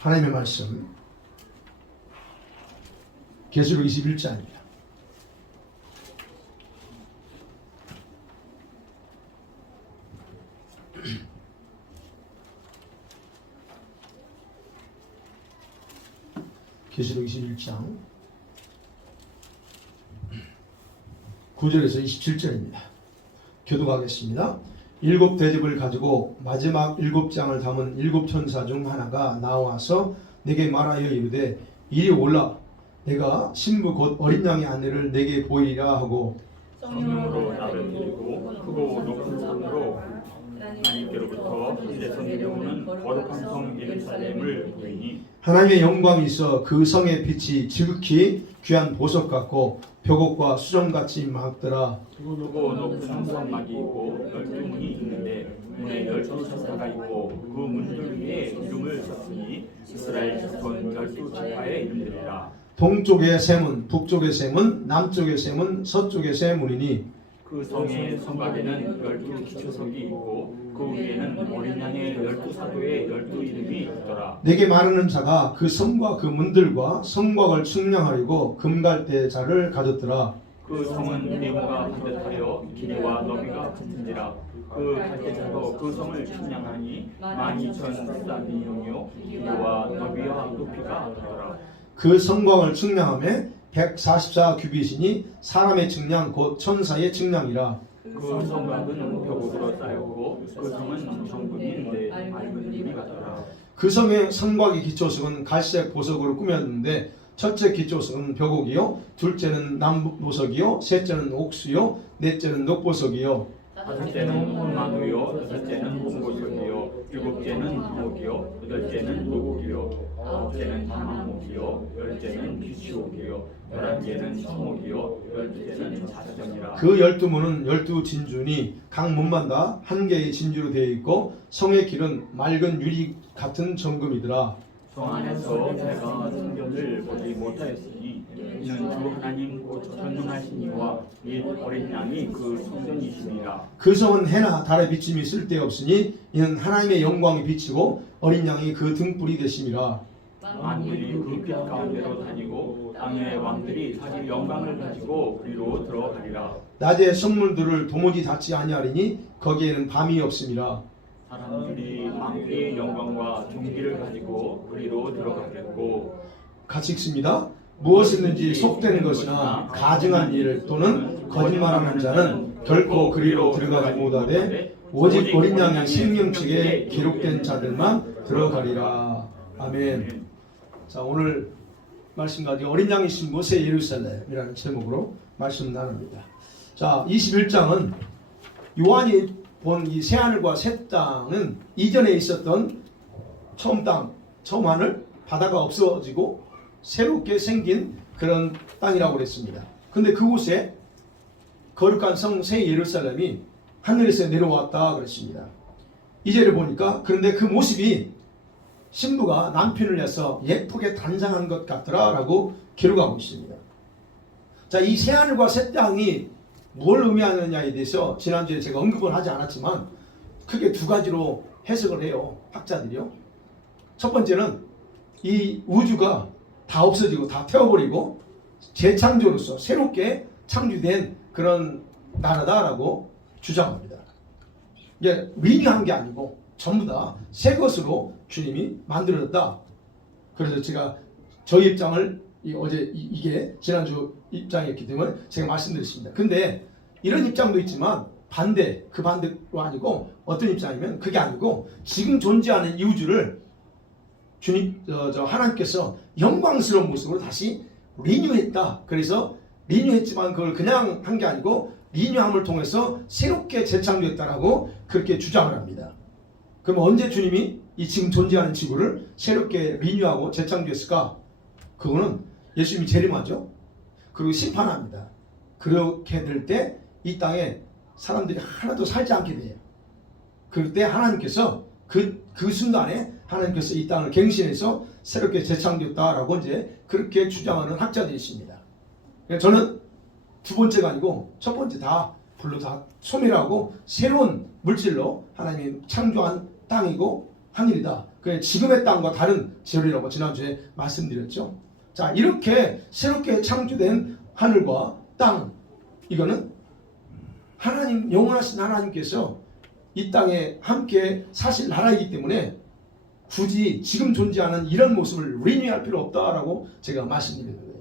하나님의 말씀 계시록 21장입니다. 계시록 21장 9절에서 27절입니다. 교독하겠습니다. 7 대접을 가지고 마지막 7장을 담은 7 천사 중 하나가 나와서 내게 말하여 이르되 이리 올라 내가 신부 곧 어린 양의 아내를 내게 보이리라 하고 성령으로 나를 데리고 크고 높은 산으로 하나님께로부터 하늘에서 내려오는 거룩한 성 예루살렘을 보이니 하나님의 영광이 있어 그 성의 빛이 지극히 귀한 보석 같고 벽옥과 수정같이 많더라. 크고 높은 성막이 있고 12문이 있는데 문에 12천사가 있고 그 문들 위에 이름을 썼으니 이스라엘 자손 12지파의 이름들이라. 동쪽의 세 문, 북쪽의 세 문, 남쪽의 세 문, 서쪽의 세 문이니 그 성의 성곽에는 12 기초석이 있고 그 위에는 어린 양의 12사도의 12이름이 있더라. 내게 말하는 자가 그 성과 그 문들과 성곽을 측량하려고 금갈대자를 가졌더라. 그 성은 네모가 반듯하여 길이와 너비가 같은지라. 그 갈대자로 그 성을 측량하니 12,000스타디움이요 길이와 너비와 높이가 같더라. 그 성곽을 측량하며 144 규빗이니 사람의 측량 곧 천사의 측량이라. 그 성곽은 벽으로 쌓였고 그 성은 정금인데 맑은 유리 같더라. 그 성의 성곽의 기초석은 갈색 보석으로 꾸몄는데 첫째 기초석은 벽옥이요, 둘째는 남보석이요, 셋째는 옥수요, 넷째는 녹보석이요. 다섯째는 홍마누요, 여섯째는 홍보석이요, 일곱째는 부옥이요, 여덟째는 노곡이요, 아홉째는 다마목이요, 열째는 비치옥이요, 11개는 청옥이요, 12개는 자전이라. 그 12문은 12진주니 각 문마다 한 개의 진주로 되어 있고 성의 길은 맑은 유리 같은 정금이더라. 성 안에서 내가 성경을 보지 못하였으니 이는 주 하나님 곧 전능하신 이와 및 어린 양이 그 성전이시니라. 그 성은 해나 달의 비침이 쓸데없으니 이는 하나님의 영광이 비치고 어린 양이 그 등불이 되심이라. 만물이 그 빛 가운데로 다니고 땅의 왕들이 자기 영광을 가지고 그리로 들어가리라. 낮에 성물들을 도무지 닿지 아니하리니 거기에는 밤이 없음이라. 사람들이 만물의 영광과 존귀를 가지고 그리로 들어가겠고. 같이 읽습니다. 무엇이든지 속되는 것이나 가증한 일 또는 거짓말하는 자는 결코 그리로 들어가지 못하되 오직 어린 양의 생명책에 기록된 자들만 들어가리라. 아멘. 자, 오늘 말씀 가지고 어린 양의 신부 새 예루살렘이라는 제목으로 말씀 나눕니다. 자, 21장은 요한이 본 이 새하늘과 새 땅은 이전에 있었던 처음 땅, 처음 하늘, 바다가 없어지고 새롭게 생긴 그런 땅이라고 그랬습니다. 근데 그곳에 거룩한 성 새 예루살렘이 하늘에서 내려왔다 그랬습니다. 이제를 보니까 그런데 그 모습이 신부가 남편을 위해서 예쁘게 단장한 것 같더라라고 기록하고 있습니다. 자, 이 새하늘과 새 땅이 뭘 의미하느냐에 대해서 지난주에 제가 언급을 하지 않았지만 크게 두 가지로 해석을 해요. 학자들이요. 첫 번째는 이 우주가 다 없어지고 다 태워버리고 재창조로서 새롭게 창조된 그런 나라다라고 주장합니다. 이게 리뉴한 게 아니고 전부 다 새 것으로 주님이 만들어졌다. 그래서 제가 저희 입장을 어제 이게 지난주 입장이었기 때문에 제가 말씀드렸습니다. 근데 이런 입장도 있지만 그 반대로 아니고 어떤 입장이면 그게 아니고 지금 존재하는 이 우주를 주님 하나님께서 영광스러운 모습으로 다시 리뉴했다. 그래서 리뉴했지만 그걸 그냥 한 게 아니고 리뉴함을 통해서 새롭게 재창조했다라고 그렇게 주장을 합니다. 그럼 언제 주님이 이 지금 존재하는 지구를 새롭게 리뉴하고 재창조했을까? 그거는 예수님이 재림하죠. 그리고 심판합니다. 그렇게 될 때 이 땅에 사람들이 하나도 살지 않게 돼요. 그때 하나님께서 그 순간에 하나님께서 이 땅을 갱신해서 새롭게 재창조했다라고 이제 그렇게 주장하는 학자들이 있습니다. 저는 두 번째가 아니고 첫 번째 다 소멸하고 새로운 물질로 하나님이 창조한 땅이고 하늘이다. 그래 지금의 땅과 다른 재료라고 지난주에 말씀드렸죠. 자, 이렇게 새롭게 창조된 하늘과 땅, 이거는 하나님, 영원하신 하나님께서 이 땅에 함께 사실 나라이기 때문에 굳이 지금 존재하는 이런 모습을 리뉴할 필요 없다라고 제가 말씀드리는 거예요.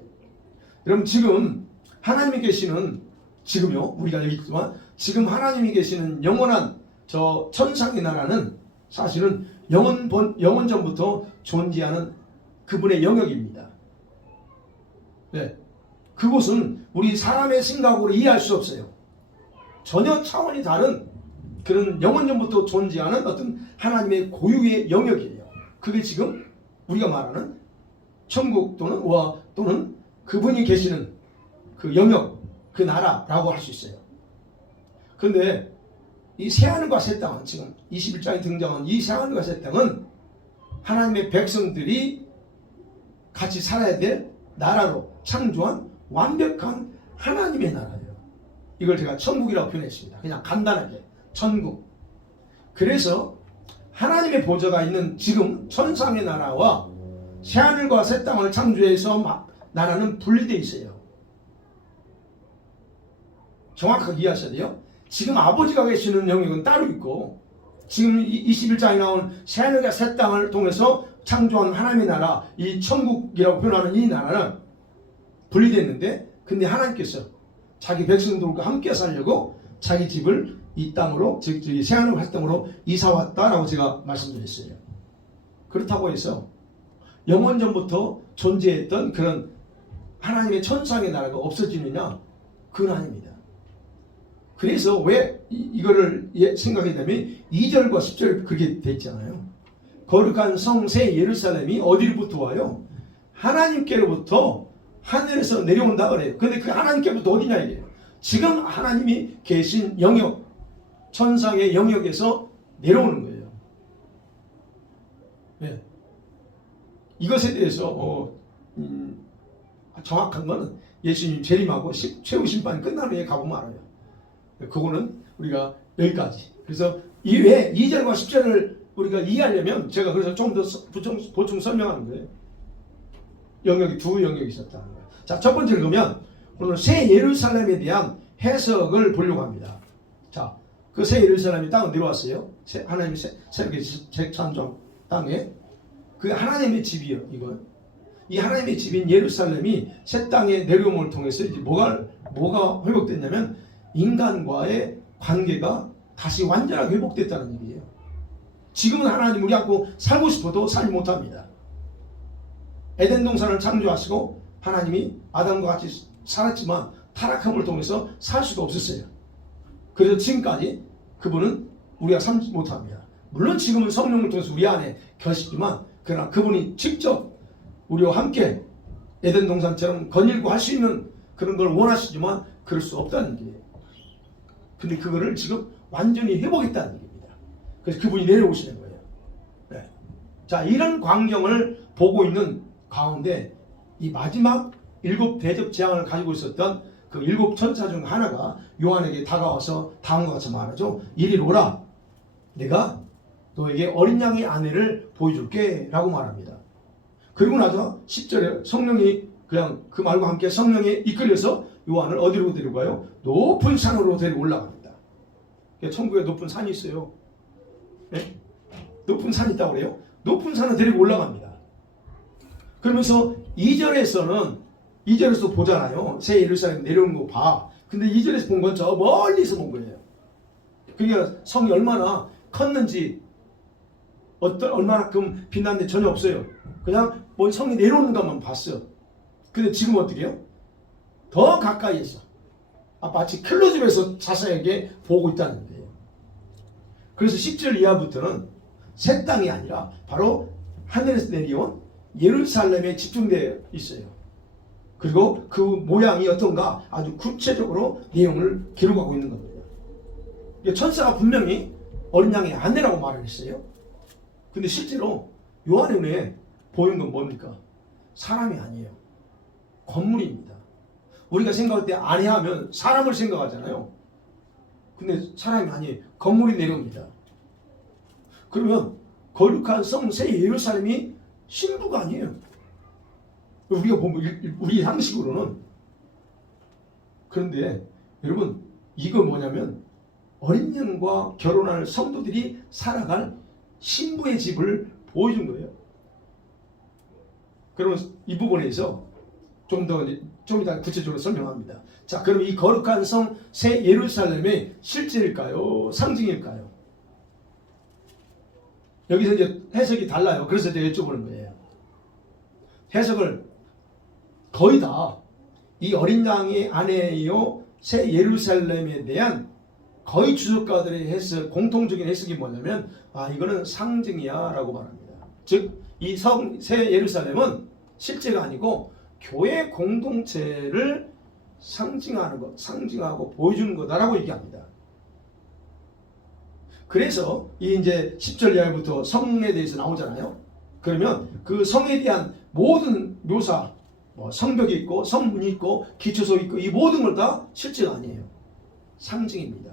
여러분, 지금 하나님이 계시는, 지금요, 우리가 여기 있지만 지금 하나님이 계시는 영원한 저 천상의 나라는 사실은 영원 전부터 존재하는 그분의 영역입니다. 네. 그곳은 우리 사람의 생각으로 이해할 수 없어요. 전혀 차원이 다른 그런 영원 전부터 존재하는 어떤 하나님의 고유의 영역이에요. 그게 지금 우리가 말하는 천국 또는 그분이 계시는 그 영역, 그 나라라고 할 수 있어요. 그런데 이 새하늘과 새 땅은, 지금 21장에 등장한 이 새하늘과 새 땅은 하나님의 백성들이 같이 살아야 될 나라로 창조한 완벽한 하나님의 나라예요. 이걸 제가 천국이라고 표현했습니다. 그냥 간단하게 천국. 그래서 하나님의 보좌가 있는 지금 천상의 나라와 새하늘과 새 땅을 창조해서 나라는 분리되어 있어요. 정확하게 이해하셔야 돼요. 지금 아버지가 계시는 영역은 따로 있고, 지금 21장에 나온 새하늘과 새 땅을 통해서 창조한 하나님의 나라, 이 천국이라고 표현하는 이 나라는 분리됐는데, 근데 하나님께서 자기 백성들과 함께 살려고 자기 집을 이 땅으로, 즉 새하늘과 새 땅으로 이사 왔다라고 제가 말씀드렸어요. 그렇다고 해서 영원 전부터 존재했던 그런 하나님의 천상의 나라가 없어지느냐? 그건 아닙니다. 그래서 왜 이거를 생각하게 되면 2절과 10절 그렇게 돼 있잖아요. 거룩한 성새 예루살렘이 어디로부터 와요? 하나님께로부터 하늘에서 내려온다 그래요. 근데 그 하나님께로부터 어디냐 이게요? 지금 하나님이 계신 영역, 천상의 영역에서 내려오는 거예요. 네. 이것에 대해서 정확한 거는 예수님 재림하고 최후 심판이 끝난 후에 가보면 알아요. 그거는 우리가 여기까지. 그래서 이외에 2절과 10절을 우리가 이해하려면 제가 그래서 좀 더 보충 설명하는 거예요. 영역이 두 영역이 있었다는 거예요. 자, 첫 번째로 보면 오늘 새 예루살렘에 대한 해석을 보려고 합니다. 자, 그 새 예루살렘이 땅으로 내려왔어요. 하나님이 새롭게 재창조한 땅에. 그 하나님의 집이에요. 이건 이 하나님의 집인 예루살렘이 새 땅에 내려옴을 통해서 이제 뭐가 회복됐냐면 인간과의 관계가 다시 완전하게 회복됐다는 얘기예요. 지금은 하나님 우리 갖고 살고 싶어도 살지 못합니다. 에덴 동산을 창조하시고 하나님이 아담과 같이 살았지만 타락함을 통해서 살 수가 없었어요. 그래서 지금까지 그분은 우리가 살지 못합니다. 물론 지금은 성령을 통해서 우리 안에 계시지만 그러나 그분이 직접 우리와 함께 에덴 동산처럼 거닐고 할 수 있는 그런 걸 원하시지만 그럴 수 없다는 얘기예요. 근데 그거를 지금 완전히 회복했다는 얘기입니다. 그래서 그분이 내려오시는 거예요. 네. 자, 이런 광경을 보고 있는 가운데 이 마지막 7 대접 재앙을 가지고 있었던 그 7 천사 중 하나가 요한에게 다가와서 다음과 같이 말하죠. 이리 오라. 내가 너에게 어린 양의 아내를 보여줄게 라고 말합니다. 그리고 나서 10절에 성령이 그냥 그 말과 함께 성령에 이끌려서 요한을 어디로 데리고 가요? 높은 산으로 데리고 올라갑니다. 천국에 높은 산이 있어요. 네? 높은 산이 있다고 그래요? 높은 산을 데리고 올라갑니다. 그러면서 2절에서 보잖아요. 새 예루살렘 내려오는 거 봐. 근데 2절에서 본 건 저 멀리서 본 거예요. 그러니까 성이 얼마나 컸는지 얼마나큼 빛났는데 전혀 없어요. 그냥 뭐 성이 내려오는 것만 봤어요. 근데 지금 어떻게 해요? 더 가까이에서 마치 클로즈업에서 자세하게 보고 있다는 거예요. 그래서 10절 이하부터는 새 땅이 아니라 바로 하늘에서 내려온 예루살렘에 집중되어 있어요. 그리고 그 모양이 어떤가 아주 구체적으로 내용을 기록하고 있는 겁니다. 천사가 분명히 어린 양의 아내라고 말을 했어요. 근데 실제로 요한의 눈에 보이는 건 뭡니까? 사람이 아니에요. 건물입니다. 우리가 생각할 때 아내하면 사람을 생각하잖아요. 근데 사람이 아니에요. 건물이 내려옵니다. 그러면 거룩한 성 새 예루살렘이 신부가 아니에요. 우리가 보면 우리 상식으로는. 그런데 여러분, 이거 뭐냐면 어린 양과 결혼할 성도들이 살아갈 신부의 집을 보여준 거예요. 그러면 이 부분에서 좀 이따 구체적으로 설명합니다. 자, 그럼 이 거룩한 성 새 예루살렘의 실제일까요? 상징일까요? 여기서 이제 해석이 달라요. 그래서 제가 여쭤보는 거예요. 해석을 거의 다 이 어린 양의 아내요 새 예루살렘에 대한 거의 주석가들의 해석, 공통적인 해석이 뭐냐면 이거는 상징이야 라고 말합니다. 즉 이 새 예루살렘은 실제가 아니고 교회 공동체를 상징하고 보여주는 거다라고 얘기합니다. 그래서 이 이제 10절 이하부터 성에 대해서 나오잖아요. 그러면 그 성에 대한 모든 묘사, 성벽이 있고 성문이 있고 기초소 있고 이 모든 걸 다 실제가 아니에요. 상징입니다.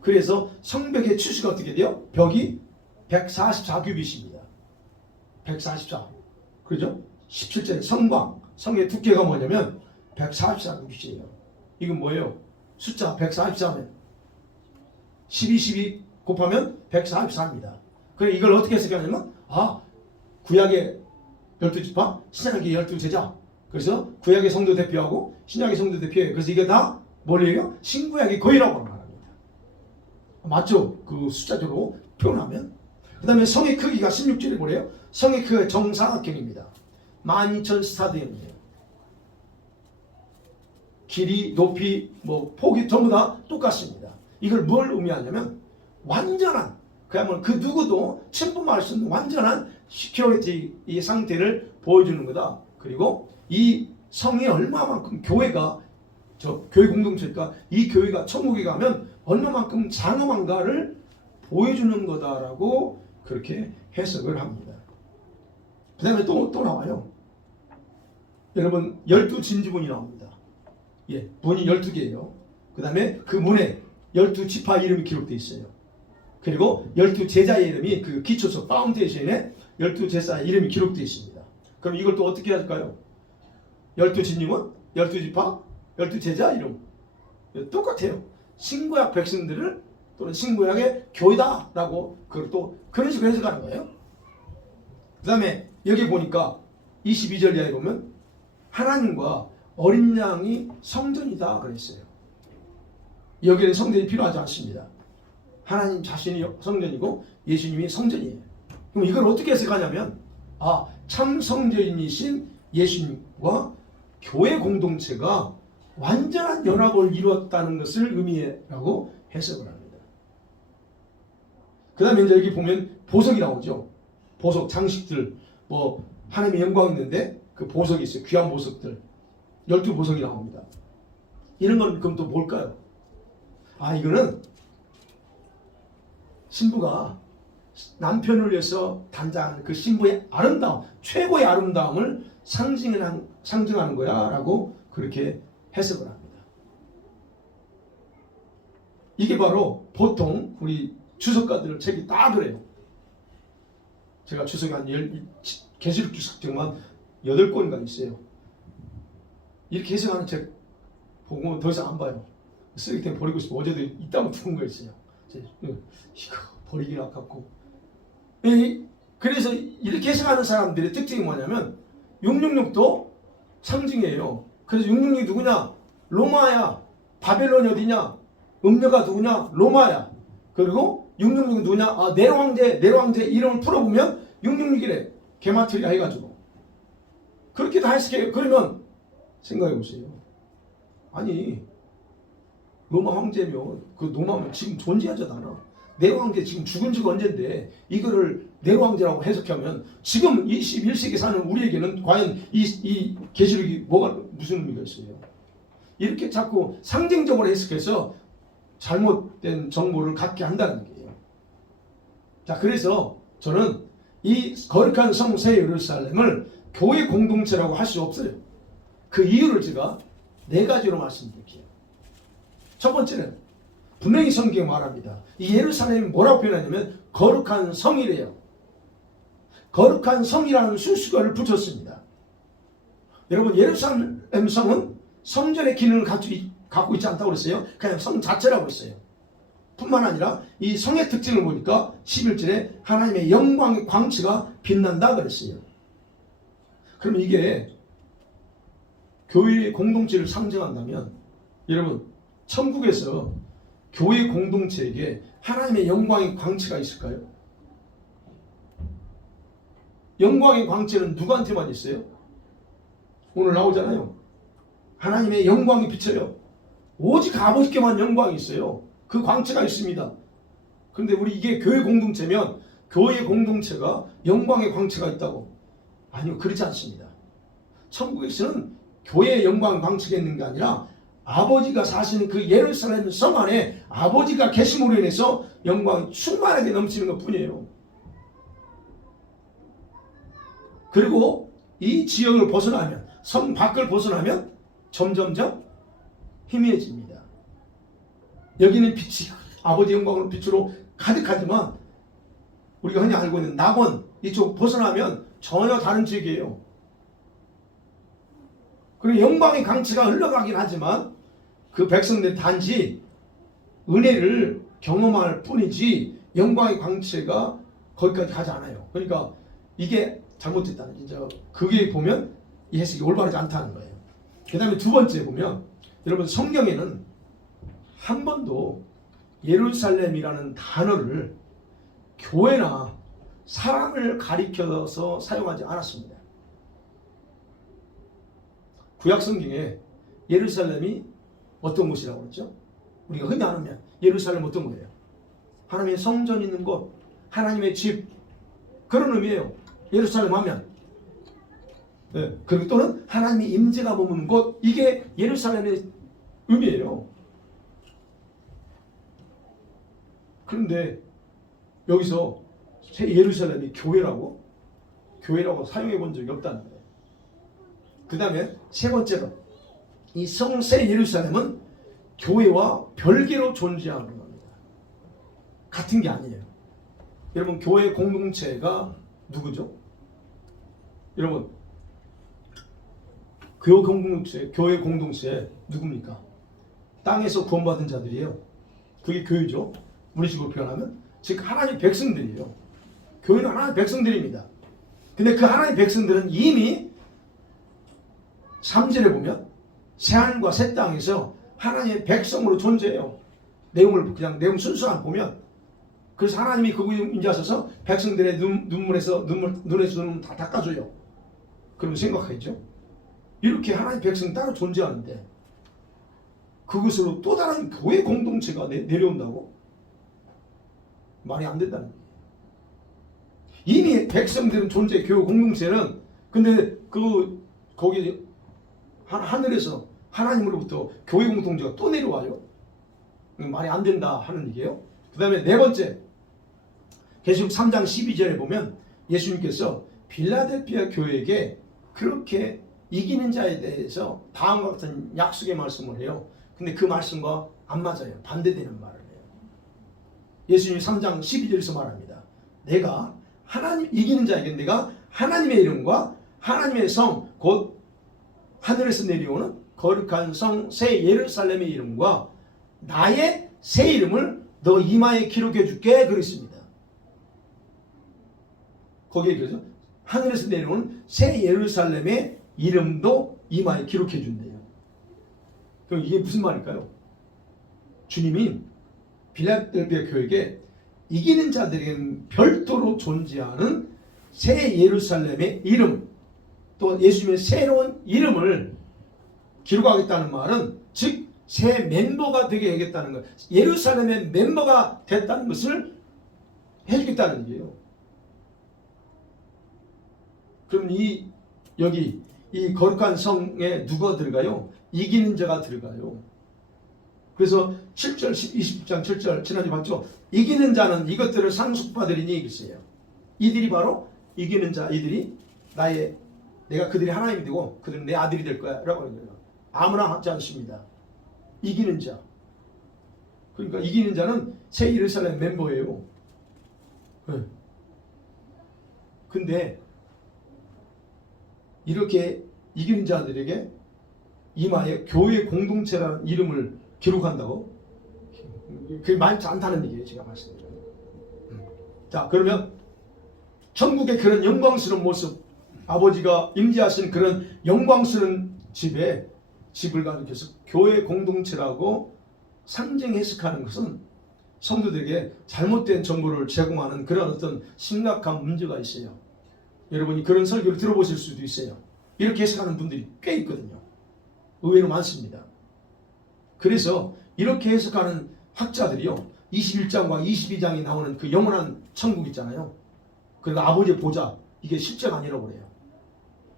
그래서 성벽의 치수가 어떻게 돼요? 벽이 144규빗입니다. 144. 그죠? 17절 성방, 성의 두께가 뭐냐면 144규빗이에요. 이건 뭐예요? 숫자 144면 12 곱하면 144입니다. 그래 이걸 어떻게 해석하냐면 구약의 12지파, 신약의 12제자. 그래서 구약의 성도 대표하고 신약의 성도 대표예요. 그래서 이게 다 뭐예요? 신구약의 거의라고 말합니다. 맞죠? 그 숫자적으로 표현하면. 그 다음에 성의 크기가 16절에 뭐래요? 성의 크기가 정사각형입니다. 12,000 스타디움이에요. 길이, 높이, 폭이 전부 다 똑같습니다. 이걸 뭘 의미하냐면 완전한, 그야말로 그 누구도 침범할 수 있는 완전한 시큐리티의 상태를 보여주는 거다. 그리고 이 성이 얼마만큼 교회가 교회 공동체니까 이 교회가 천국에 가면 얼마만큼 장엄한가를 보여주는 거다라고 그렇게 해석을 합니다. 그 다음에 또 나와요. 여러분 12진주문이 나옵니다. 문이 12개예요. 그 다음에 그 문에 12지파 이름이 기록되어 있어요. 그리고 12제자의 이름이 그 기초서 파운데이션에 12제자의 이름이 기록되어 있습니다. 그럼 이걸 또 어떻게 할까요? 12진주문, 12지파, 12제자 이름 똑같아요. 신구약 백성들을 또는 신구약의 교회다라고 또 그런 식으로 해석하는 거예요. 그 다음에 여기 보니까 22절 이하에 보면 하나님과 어린 양이 성전이다 그랬어요. 여기는 성전이 필요하지 않습니다. 하나님 자신이 성전이고 예수님이 성전이에요. 그럼 이걸 어떻게 해석하냐면 참 성전이신 예수님과 교회 공동체가 완전한 연합을 이루었다는 것을 의미라고 해석을 합니다. 그 다음에 이제 여기 보면 보석이 나오죠. 보석, 장식들, 하나님의 영광이 있는데 그 보석이 있어요. 귀한 보석들. 12보석이 나옵니다. 이런 건 그럼 또 뭘까요? 이거는 신부가 남편을 위해서 단장하는 그 신부의 아름다움, 최고의 아름다움을 상징하는 거야 라고 그렇게 해석을 합니다. 이게 바로 보통 우리 주석가들 책이 다 그래요. 제가 주석이 계시록 주석책만 8권인가 있어요. 이렇게 해석하는 책 보고 더 이상 안 봐요. 쓰레기 때문에 버리고 싶어. 어제도 있다고 죽은 거 있어요. 이거 버리긴 아깝고. 그래서 이렇게 해석하는 사람들의 특징이 뭐냐면 666도 상징이에요. 그래서 666이 누구냐? 로마야. 바벨론이 어디냐? 음녀가 누구냐? 로마야. 그리고 666은 누구냐? 네로 황제 이름을 풀어보면 666이래. 게마트리아 해가지고. 그렇게 다 해석해요. 그러면 생각해 보세요. 아니 로마 황제면 그 로마면 지금 존재하잖아. 네로 황제 지금 죽은 지가 언젠데 이거를 네로 황제라고 해석하면 지금 21세기 사는 우리에게는 과연 이 계시록이 무슨 의미가 있어요? 이렇게 자꾸 상징적으로 해석해서 잘못된 정보를 갖게 한다는 거예요. 자, 그래서 저는 이 거룩한 성 새 예루살렘을 교회 공동체라고 할 수 없어요. 그 이유를 제가 4가지로 말씀드릴게요. 첫 번째는 분명히 성경이 말합니다. 이 예루살렘이 뭐라고 표현하냐면 거룩한 성이래요. 거룩한 성이라는 수식어를 붙였습니다. 여러분, 예루살렘 성은 성전의 기능을 갖고 있지 않다고 그랬어요. 그냥 성 자체라고 했어요. 뿐만 아니라 이 성의 특징을 보니까 11절에 하나님의 영광의 광채가 빛난다 그랬어요. 그러면 이게 교회의 공동체를 상징한다면 여러분, 천국에서 교회 공동체에게 하나님의 영광의 광채가 있을까요? 영광의 광채는 누구한테만 있어요? 오늘 나오잖아요. 하나님의 영광이 비쳐요. 오직 아버지께만 영광이 있어요. 그 광채가 있습니다. 그런데 우리 이게 교회 공동체면 교회 공동체가 영광의 광채가 있다고? 아니요, 그렇지 않습니다. 천국에서는 교회의 영광 광채가 있는 게 아니라 아버지가 사시는 그 예루살렘 성 안에 아버지가 계심으로 인해서 영광이 충만하게 넘치는 것 뿐이에요. 그리고 이 지역을 벗어나면, 성 밖을 벗어나면 점점점 희미해집니다. 여기는 빛이 아버지 영광으로 빛으로 가득하지만 우리가 흔히 알고 있는 낙원 이쪽 벗어나면 전혀 다른 지역이에요. 그리고 영광의 강치가 흘러가긴 하지만 그 백성들 단지 은혜를 경험할 뿐이지 영광의 광채가 거기까지 가지 않아요. 그러니까 이게 잘못됐다는, 진짜 그게 보면 이 해석이 올바르지 않다는 거예요. 그 다음에 두 번째 보면 여러분, 성경에는 한 번도 예루살렘이라는 단어를 교회나 사람을 가리켜서 사용하지 않았습니다. 구약 성경에 예루살렘이 어떤 곳이라고 그랬죠? 우리가 흔히 아는 예루살렘 어떤 거예요? 하나님의 성전 있는 곳, 하나님의 집, 그런 의미예요. 예루살렘 하면. 네. 그리고 또는 하나님의 임재가 머무는 곳, 이게 예루살렘의 의미예요. 그런데 여기서 새 예루살렘이 교회라고 사용해 본 적이 없다는 거예요. 그 다음에 세 번째로 이 성새 예루살렘은 교회와 별개로 존재하는 겁니다. 같은 게 아니에요. 여러분, 교회 공동체가 누구죠? 여러분, 교회 공동체 누굽니까? 땅에서 구원받은 자들이에요. 그게 교회죠. 우리식으로 표현하면 즉 하나님 백성들이에요. 교회는 하나님 백성들입니다. 근데 그 하나님 백성들은 이미 3절에 보면 새하늘과 새 땅에서 하나님의 백성으로 존재해요. 내용 순수한 보면, 그래서 하나님이 그분이 인자하셔서 백성들의 눈에서 눈물 다 닦아줘요. 그러면 생각하겠죠? 이렇게 하나님 백성 따로 존재하는데 그것으로 또 다른 교회 공동체가 내려온다고? 말이 안 된다는 거예요. 이미 백성들은 존재, 교회 공동체는, 근데 거기 하늘에서 하나님으로부터 교회 공동체가 또 내려와요. 말이 안 된다 하는 얘기예요. 그 다음에 네 번째, 계시록 3장 12절에 보면 예수님께서 빌라델피아 교회에게 그렇게 이기는 자에 대해서 다음과 같은 약속의 말씀을 해요. 근데 그 말씀과 안 맞아요. 반대되는 말을 해요. 예수님 3장 12절에서 말합니다. 내가 이기는 자에게 내가 하나님의 이름과 하나님의 성, 곧 하늘에서 내려오는 거룩한 성 새 예루살렘의 이름과 나의 새 이름을 너 이마에 기록해 줄게 그랬습니다. 거기에 그러죠. 하늘에서 내려오는 새 예루살렘의 이름도 이마에 기록해 준대요. 그럼 이게 무슨 말일까요? 주님이 빌라델피아 교회에게 이기는 자들에게는 별도로 존재하는 새 예루살렘의 이름, 또 예수님의 새로운 이름을 기록하겠다는 말은 즉 새 멤버가 되게 하겠다는 것, 예루살렘의 멤버가 됐다는 것을 해주겠다는 얘기예요. 그럼 여기 이 거룩한 성에 누가 들어가요? 이기는 자가 들어가요. 그래서 7절 20장 7절 지난주에 봤죠? 이기는 자는 이것들을 상속받으리니 이랬어요. 이들이 바로 이기는 자, 이들이 내가 그들이 하나님이 되고 그들은 내 아들이 될 거야 라고 하는 거예요. 아무나 하지 않습니다. 이기는 자. 그러니까 이기는 자는 새 예루살렘 멤버예요. 네. 그 근데 이렇게 이기는 자들에게 이마에 교회 공동체라는 이름을 기록한다고? 그게 많지 않다는 얘기예요. 제가 말씀드려요. 자, 그러면 천국의 그런 영광스러운 모습, 아버지가 임재하신 그런 영광스러운 집을 가리켜서 교회 공동체라고 상징 해석하는 것은 성도들에게 잘못된 정보를 제공하는 그런 어떤 심각한 문제가 있어요. 여러분이 그런 설교를 들어보실 수도 있어요. 이렇게 해석하는 분들이 꽤 있거든요. 의외로 많습니다. 그래서 이렇게 해석하는 학자들이요, 21장과 22장이 나오는 그 영원한 천국 있잖아요. 그리고 아버지의 보좌, 이게 실제가 아니라고 그래요.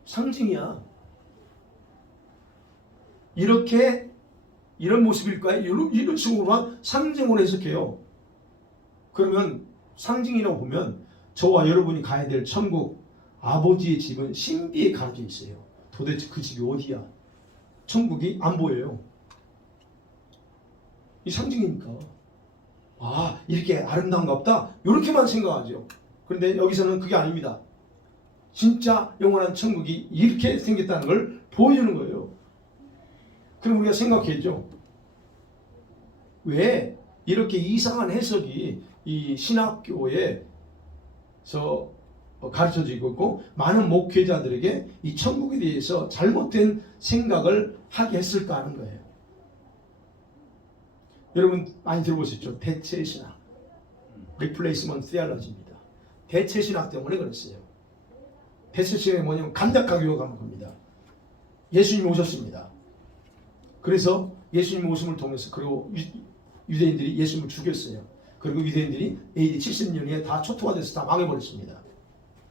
상징이야. 이런 모습일까요? 이런 식으로만 상징으로 해석해요. 그러면 상징이라고 보면 저와 여러분이 가야 될 천국, 아버지의 집은 신비에 가려져 있어요. 도대체 그 집이 어디야? 천국이 안 보여요. 이 상징이니까. 아, 이렇게 아름다운가 보다. 이렇게만 생각하죠. 그런데 여기서는 그게 아닙니다. 진짜 영원한 천국이 이렇게 생겼다는 걸 보여주는 거예요. 그럼 우리가 생각했죠. 왜 이렇게 이상한 해석이 이 신학교에서 가르쳐지고 있고 많은 목회자들에게 이 천국에 대해서 잘못된 생각을 하게 했을까 하는 거예요. 여러분 많이 들어보셨죠? 대체 신학, Replacement Theology입니다. 대체 신학 때문에 그랬어요. 대체 신학이 뭐냐면 간략하게 요약하는 겁니다. 예수님이 오셨습니다. 그래서 예수님 오심을 통해서 그리고 유대인들이 예수님을 죽였어요. 그리고 유대인들이 AD 70년에 다 초토화돼서 다 망해버렸습니다.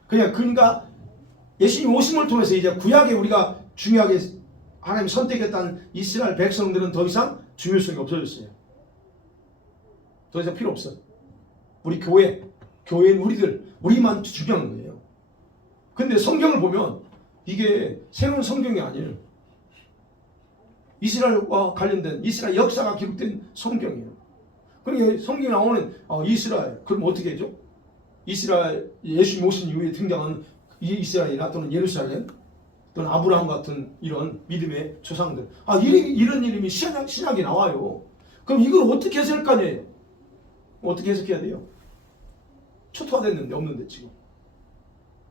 그러니까 예수님 오심을 통해서 이제 구약에 우리가 중요하게 하나님 선택했다는 이스라엘 백성들은 더 이상 중요성이 없어졌어요. 더 이상 필요 없어. 우리 교회인 우리만 중요한 거예요. 근데 성경을 보면 이게 새로운 성경이 아니에요. 이스라엘과 관련된 이스라엘 역사가 기록된 성경이에요. 그러니까 성경에 나오는 이스라엘, 그럼 어떻게 해죠? 이스라엘, 예수님 오신 이후에 등장한 이스라엘이나 또는 예루살렘 또는 아브라함 같은 이런 믿음의 조상들, 이런 이름이 신약에 나와요. 그럼 이걸 어떻게 해석할 거 아니에요? 어떻게 해석해야 돼요? 초토화됐는데 없는데 지금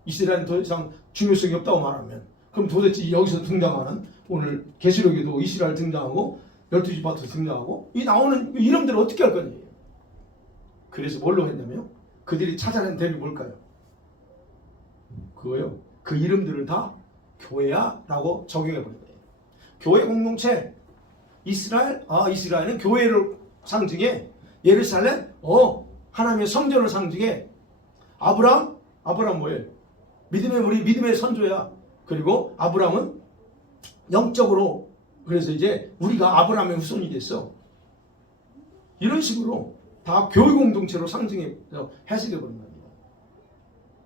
이스라엘은 더 이상 중요성이 없다고 말하면, 그럼 도대체 여기서 등장하는 오늘 계시록에도 이스라엘 등장하고 12지파도 등장하고 이 나오는 이름들을 어떻게 할 거니? 그래서 뭘로 했냐면 그들이 찾아낸 답이 뭘까요? 그거요. 그 이름들을 다 교회야 라고 적용해 버린 거예요. 교회 공동체, 이스라엘은 교회를 상징해. 예루살렘, 하나님의 성전을 상징해. 아브라함 뭐예요? 우리 믿음의 선조야. 그리고 아브라함은 영적으로, 그래서 이제 우리가 아브라함의 후손이 됐어. 이런 식으로 다 교회 공동체로 상징해서 해석해 버린 겁니다.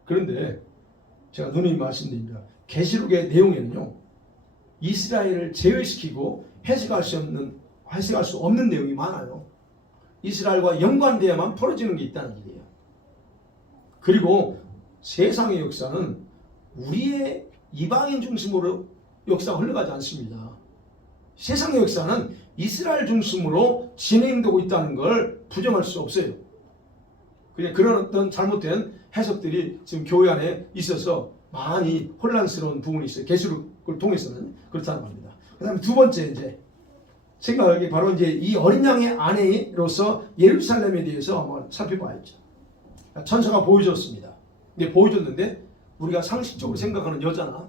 그런데 제가 누누이 말씀드립니다. 계시록의 내용에는요, 이스라엘을 제외시키고 해석할 수 없는 내용이 많아요. 이스라엘과 연관되어야만 풀어지는 게 있다는 얘기예요. 그리고 세상의 역사는 우리의 이방인 중심으로 역사가 흘러가지 않습니다. 세상의 역사는 이스라엘 중심으로 진행되고 있다는 걸 부정할 수 없어요. 그냥 그런 어떤 잘못된 해석들이 지금 교회 안에 있어서 많이 혼란스러운 부분이 있어요. 계시록을 통해서는 그렇다는 겁니다. 그 다음에 두 번째 이제 생각하기 바로 이제 이 어린 양의 아내로서 예루살렘에 대해서 한번 살펴봐야죠. 천사가 보여줬습니다. 근데 보여줬는데 우리가 상식적으로 생각하는 여자나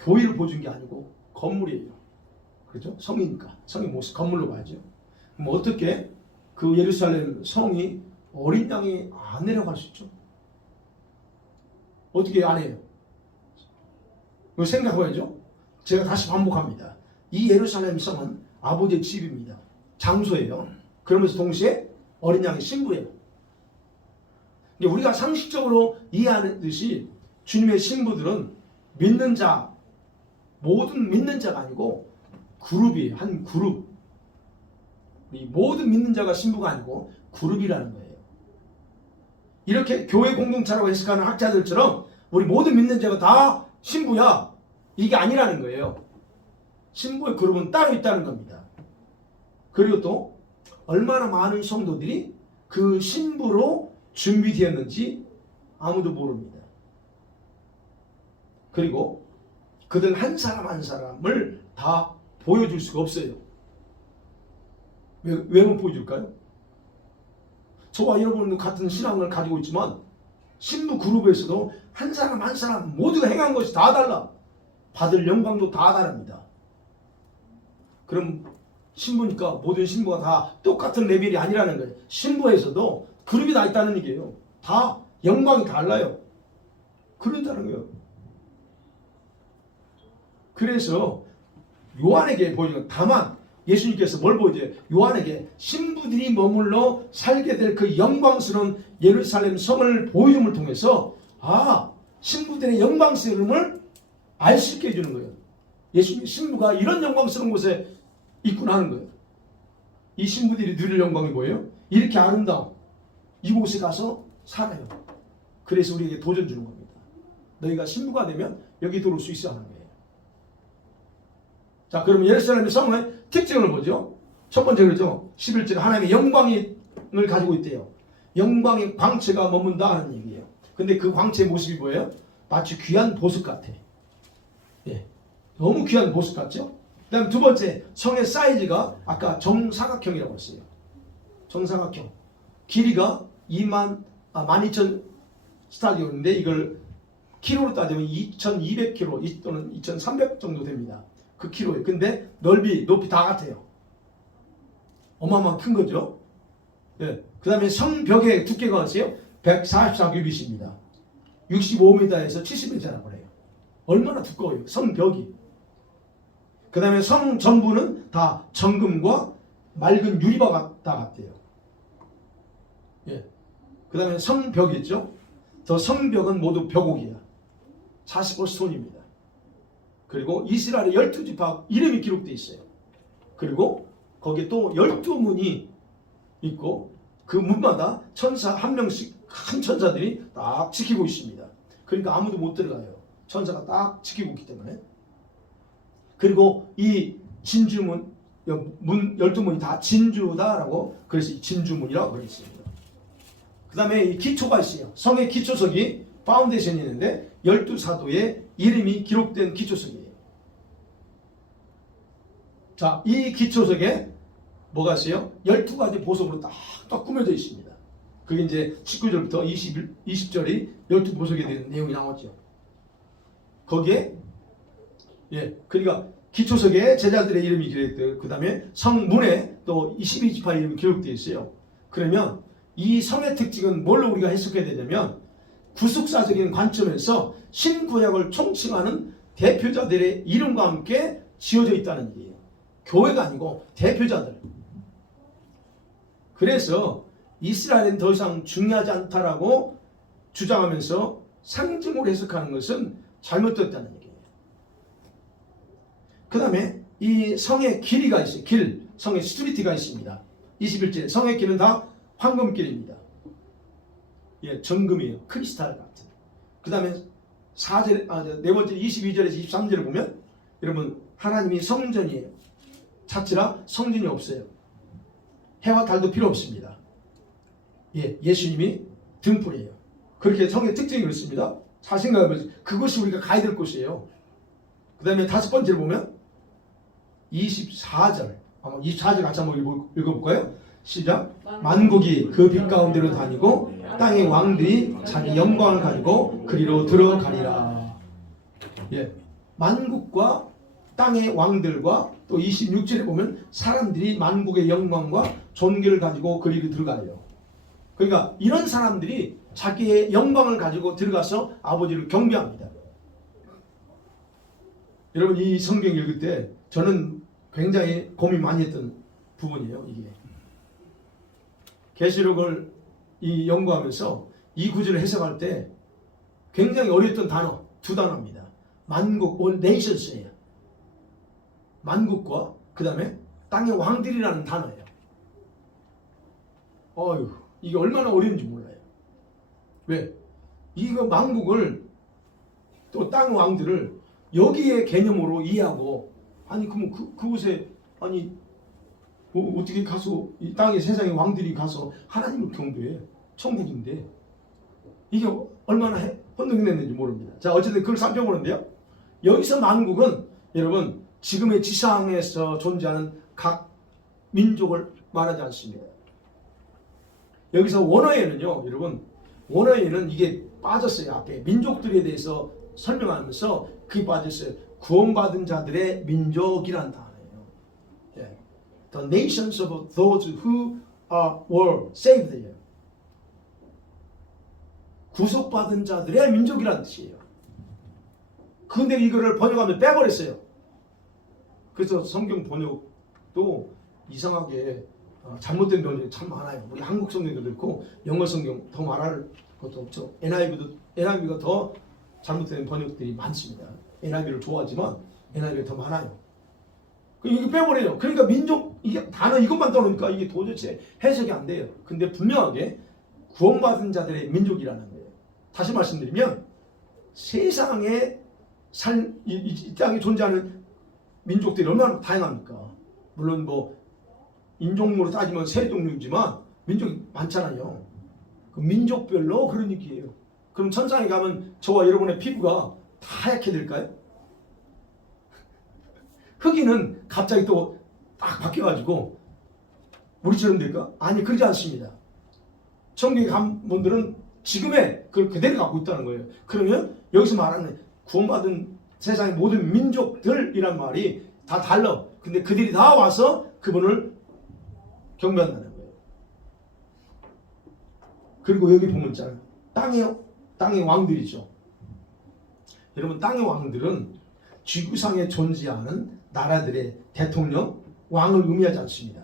교회를 보여준 게 아니고 건물이에요. 그렇죠? 성이니까 성의 모습 건물로 봐야죠. 그럼 어떻게 그 예루살렘 성이 어린 양이 안 내려갈 수 있죠? 어떻게 안 해요? 이거 생각해봐야죠. 제가 다시 반복합니다. 이 예루살렘 성은 아버지의 집입니다. 장소예요. 그러면서 동시에 어린 양의 신부예요. 우리가 상식적으로 이해하는 듯이 주님의 신부들은 믿는 자, 모든 믿는 자가 아니고 그룹이에요. 한 그룹. 이 모든 믿는 자가 신부가 아니고 그룹이라는 거예요. 이렇게 교회 공동체라고 해석하는 학자들처럼 우리 모든 믿는 자가 다 신부야, 이게 아니라는 거예요. 신부의 그룹은 따로 있다는 겁니다. 그리고 또 얼마나 많은 성도들이 그 신부로 준비되었는지 아무도 모릅니다. 그리고 그들 한 사람 한 사람을 다 보여줄 수가 없어요. 왜 못 보여줄까요? 저와 여러분도 같은 신앙을 가지고 있지만 신부 그룹에서도 한 사람 한 사람 모두가 행한 것이 다 달라. 받을 영광도 다 다릅니다. 그럼 신부니까 모든 신부가 다 똑같은 레벨이 아니라는 거예요. 신부에서도 그룹이 다 있다는 얘기예요. 다 영광이 달라요. 그런다는 거예요. 그래서 요한에게 보여준 다만 예수님께서 뭘 보여줘요? 요한에게 신부들이 머물러 살게 될 그 영광스러운 예루살렘 성을 보여줌을 통해서 신부들의 영광스러움을 알 수 있게 해주는 거예요. 예수님 신부가 이런 영광스러운 곳에 있구나 하는 거예요. 이 신부들이 누릴 영광이 뭐예요? 이렇게 아름다운 이곳에 가서 살아요. 그래서 우리에게 도전 주는 겁니다. 너희가 신부가 되면 여기 들어올 수 있어 하는 거예요. 자, 그러면 예루살렘의 성의 특징을 보죠. 첫 번째 그러죠. 11절에 하나님의 영광을 가지고 있대요. 영광의 광채가 머문다 하는 얘기예요. 근데 그 광채의 모습이 뭐예요? 마치 귀한 보석 같아. 예, 너무 귀한 보석 같죠? 그 다음 두 번째, 성의 사이즈가 아까 정사각형이라고 했어요. 정사각형. 길이가 12,000 스타디온인데 이걸 키로로 따지면 2,200km 또는 2,300 정도 됩니다. 그 키로예요. 근데 넓이, 높이 다 같아요. 어마어마한 큰 거죠. 네. 그 다음에 성벽의 두께가 아세요? 144규빗입니다. 65m에서 70m라고 해요. 얼마나 두꺼워요. 성벽이. 그 다음에 성 전부는 다 정금과 맑은 유리와 다 같대요. 예. 그 다음에 성벽이 있죠. 저 성벽은 모두 벽옥이야. 45스톤입니다. 그리고 이스라엘의 12지파 이름이 기록되어 있어요. 그리고 거기에 또 12문이 있고 그 문마다 천사 한 명씩 큰 천사들이 딱 지키고 있습니다. 그러니까 아무도 못 들어가요. 천사가 딱 지키고 있기 때문에. 그리고 이 진주문, 문 12문이 다 진주다라고 그래서 진주문이라고 그랬습니다. 그 다음에 이 기초가 있어요. 성의 기초석이 파운데이션이 있는데 12사도의 이름이 기록된 기초석이에요. 자, 이 기초석에 뭐가 있어요? 12가지 보석으로 딱 꾸며져 있습니다. 그게 이제 19절부터 20절이 12보석에 대한 내용이 나왔죠. 거기에 그러니까 기초석에 제자들의 이름이 기록되어 그 다음에 성문에 또 22지파 이름이 기록되어 있어요. 그러면 이 성의 특징은 뭘로 우리가 해석해야 되냐면 구속사적인 관점에서 신구약을 총칭하는 대표자들의 이름과 함께 지어져 있다는 얘기예요. 교회가 아니고 대표자들. 그래서 이스라엘은 더 이상 중요하지 않다라고 주장하면서 상징으로 해석하는 것은 잘못됐다는 얘기예요. 그 다음에 이 성의 길이가 있어요. 성의 스트리트가 있습니다. 21절 성의 길은 다 황금길입니다. 정금이에요. 크리스탈 같은. 그 다음에 네 번째 22절에서 23절을 보면 여러분 하나님이 성전이에요. 찾으라 성전이 없어요. 해와 달도 필요 없습니다. 예수님이 등불이에요. 그렇게 성의 특징이 그렇습니다. 잘 생각해보세요. 그것이 우리가 가야 될 곳이에요. 그 다음에 다섯 번째를 보면 24절 같이 한번 읽어볼까요? 시작. 만국이 그 빛 가운데로 다니고 땅의 왕들이 자기 영광을 가지고 그리로 들어가리라. 만국과 땅의 왕들과 또 26절에 보면 사람들이 만국의 영광과 존귀를 가지고 그리로 들어가요. 그러니까 이런 사람들이 자기의 영광을 가지고 들어가서 아버지를 경배합니다. 여러분 이 성경 읽을 때 저는 굉장히 고민 많이 했던 부분이에요. 이게 계시록을 연구하면서 이 구절을 해석할 때 굉장히 어려웠던 단어 두 단어입니다. 만국, all nations예요. 만국과 그 다음에 땅의 왕들이라는 단어예요. 이게 얼마나 어려운지 몰라요. 왜? 이거 망국을 또 땅 왕들을 여기에 개념으로 이해하고 아니 그러면 그곳에 아니 어떻게 가서 이 땅의 세상의 왕들이 가서 하나님을 경배해 천국인데 이게 얼마나 혼동됐는지 모릅니다. 자 어쨌든 그걸 살펴보는데요. 여기서 만국은 여러분 지금의 지상에서 존재하는 각 민족을 말하지 않습니다. 여기서 원어에는요 여러분 원어에는 이게 빠졌어요. 앞에 민족들에 대해서 설명하면서 그게 빠졌어요. 구원받은 자들의 민족이란 단어예요. 예. The nations of those who were saved. 구속받은 자들의 민족이란 뜻이에요. 근데 이거를 번역하면 빼버렸어요. 그래서 성경 번역도 이상하게 잘못된 번역이 참 많아요. 우리 한국 성경도 그렇고 영어 성경 더 말할 것도 없죠. NIV가 더 잘못된 번역들이 많습니다. NIV를 좋아하지만 NIV가 더 많아요. 이거 빼버려요. 그러니까 민족 이게 단어 이것만 떠놓으니까 이게 도대체 해석이 안 돼요. 근데 분명하게 구원받은 자들의 민족이라는 거예요. 다시 말씀드리면 세상에 이 땅에 존재하는 민족들이 얼마나 다양합니까? 물론 뭐 인종으로 따지면 세 종류지만 민족이 많잖아요. 그 민족별로 그런 얘기예요. 그럼 천상에 가면 저와 여러분의 피부가 다 하얗게 될까요? 흑인은 갑자기 또 딱 바뀌어가지고 우리처럼 될까? 아니 그러지 않습니다. 천국에 간 분들은 지금의 그걸 그대로 갖고 있다는 거예요. 그러면 여기서 말하는 구원받은 세상의 모든 민족들이란 말이 다 달라. 근데 그들이 다 와서 그분을 경배한다는 거예요. 그리고 여기 보면 있잖아요. 땅의 왕들이죠. 여러분 땅의 왕들은 지구상에 존재하는 나라들의 대통령, 왕을 의미하지 않습니다.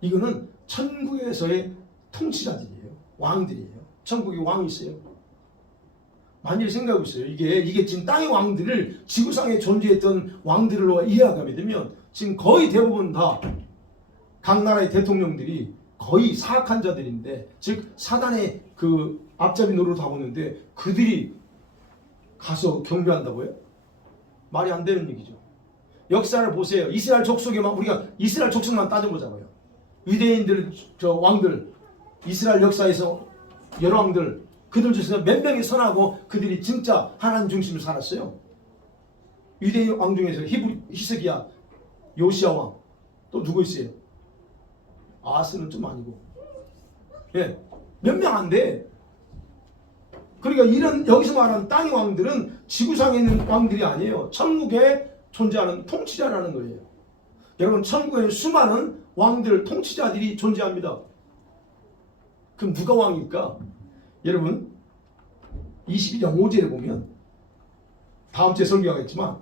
이거는 천국에서의 통치자들이에요. 왕들이에요. 천국에 왕이 있어요. 만일 생각하고 있어요. 이게 지금 땅의 왕들을 지구상에 존재했던 왕들로 이해하게 되면 지금 거의 대부분 다 각 나라의 대통령들이 거의 사악한 자들인데 즉 사단의 그 앞잡이 노릇을 하고 있는데 그들이 가서 경배한다고요? 말이 안 되는 얘기죠. 역사를 보세요. 이스라엘 족속에만 우리가 이스라엘 족속만 따져보자고요. 유대인들 저 왕들 이스라엘 역사에서 여러 왕들 그들 중에서 몇 명이 선하고 그들이 진짜 하나님 중심으로 살았어요. 유대 왕 중에서 히스기야, 요시야 왕, 또 누구 있어요? 아하스는 좀 아니고, 예, 몇 명 안 돼. 그러니까 이런 여기서 말하는 땅의 왕들은 지구상에 있는 왕들이 아니에요. 천국에 존재하는 통치자라는 거예요. 여러분 천국에는 수많은 왕들, 통치자들이 존재합니다. 그럼 누가 왕일까? 여러분 22장 5절에 보면 다음 주에 설교하겠지만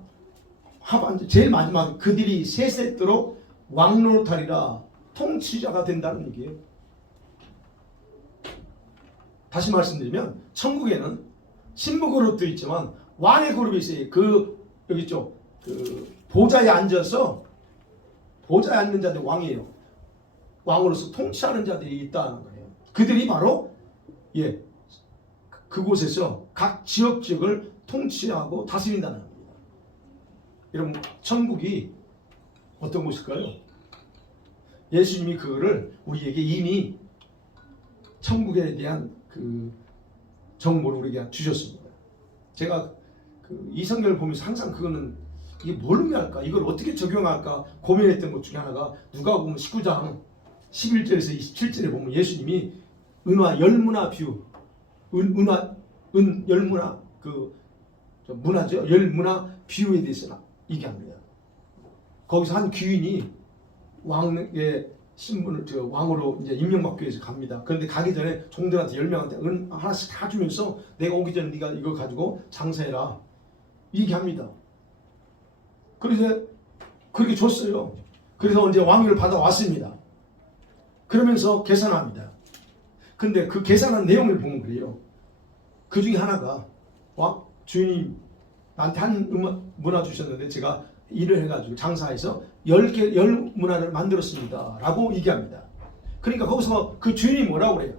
하반절 제일 마지막 그들이 세세토록 왕노릇하리라 통치자가 된다는 얘기예요. 다시 말씀드리면 천국에는 신부 그룹도 있지만 왕의 그룹이 있어요. 여기 있죠. 그 보좌에 앉아서 보좌에 앉는 자들이 왕이에요. 왕으로서 통치하는 자들이 있다는 거예요. 그들이 바로 그곳에서 각 지역을 통치하고 다스린다는 겁니다. 여러분 천국이 어떤 곳일까요? 예수님이 그거를 우리에게 이미 천국에 대한 그 정보를 우리에게 주셨습니다. 제가 이 성경을 보면서 항상 그거는 이게 뭘 의미할까? 이걸 어떻게 적용할까? 고민했던 것 중에 하나가 누가 보면 19장 11절에서 27절에 보면 예수님이 은화 열문화 비유 열문화 문화죠. 열문화 비유에 대해서 얘기합니다. 거기서 한 귀인이 왕의 신분을 왕으로 이제 임명받기 위해서 갑니다. 그런데 가기 전에 종들한테 10명한테 은 하나씩 다 주면서 내가 오기 전에 네가 이걸 가지고 장사해라 얘기합니다. 그래서 그렇게 줬어요. 그래서 이제 왕위를 받아왔습니다. 그러면서 계산합니다. 근데 그 계산한 내용을 보면 그래요. 그 중에 하나가 주인님 나한테 한 문화 주셨는데 제가 일을 해가지고 장사해서 10문화를 만들었습니다 라고 얘기합니다. 그러니까 거기서 그 주인이 뭐라고 그래요?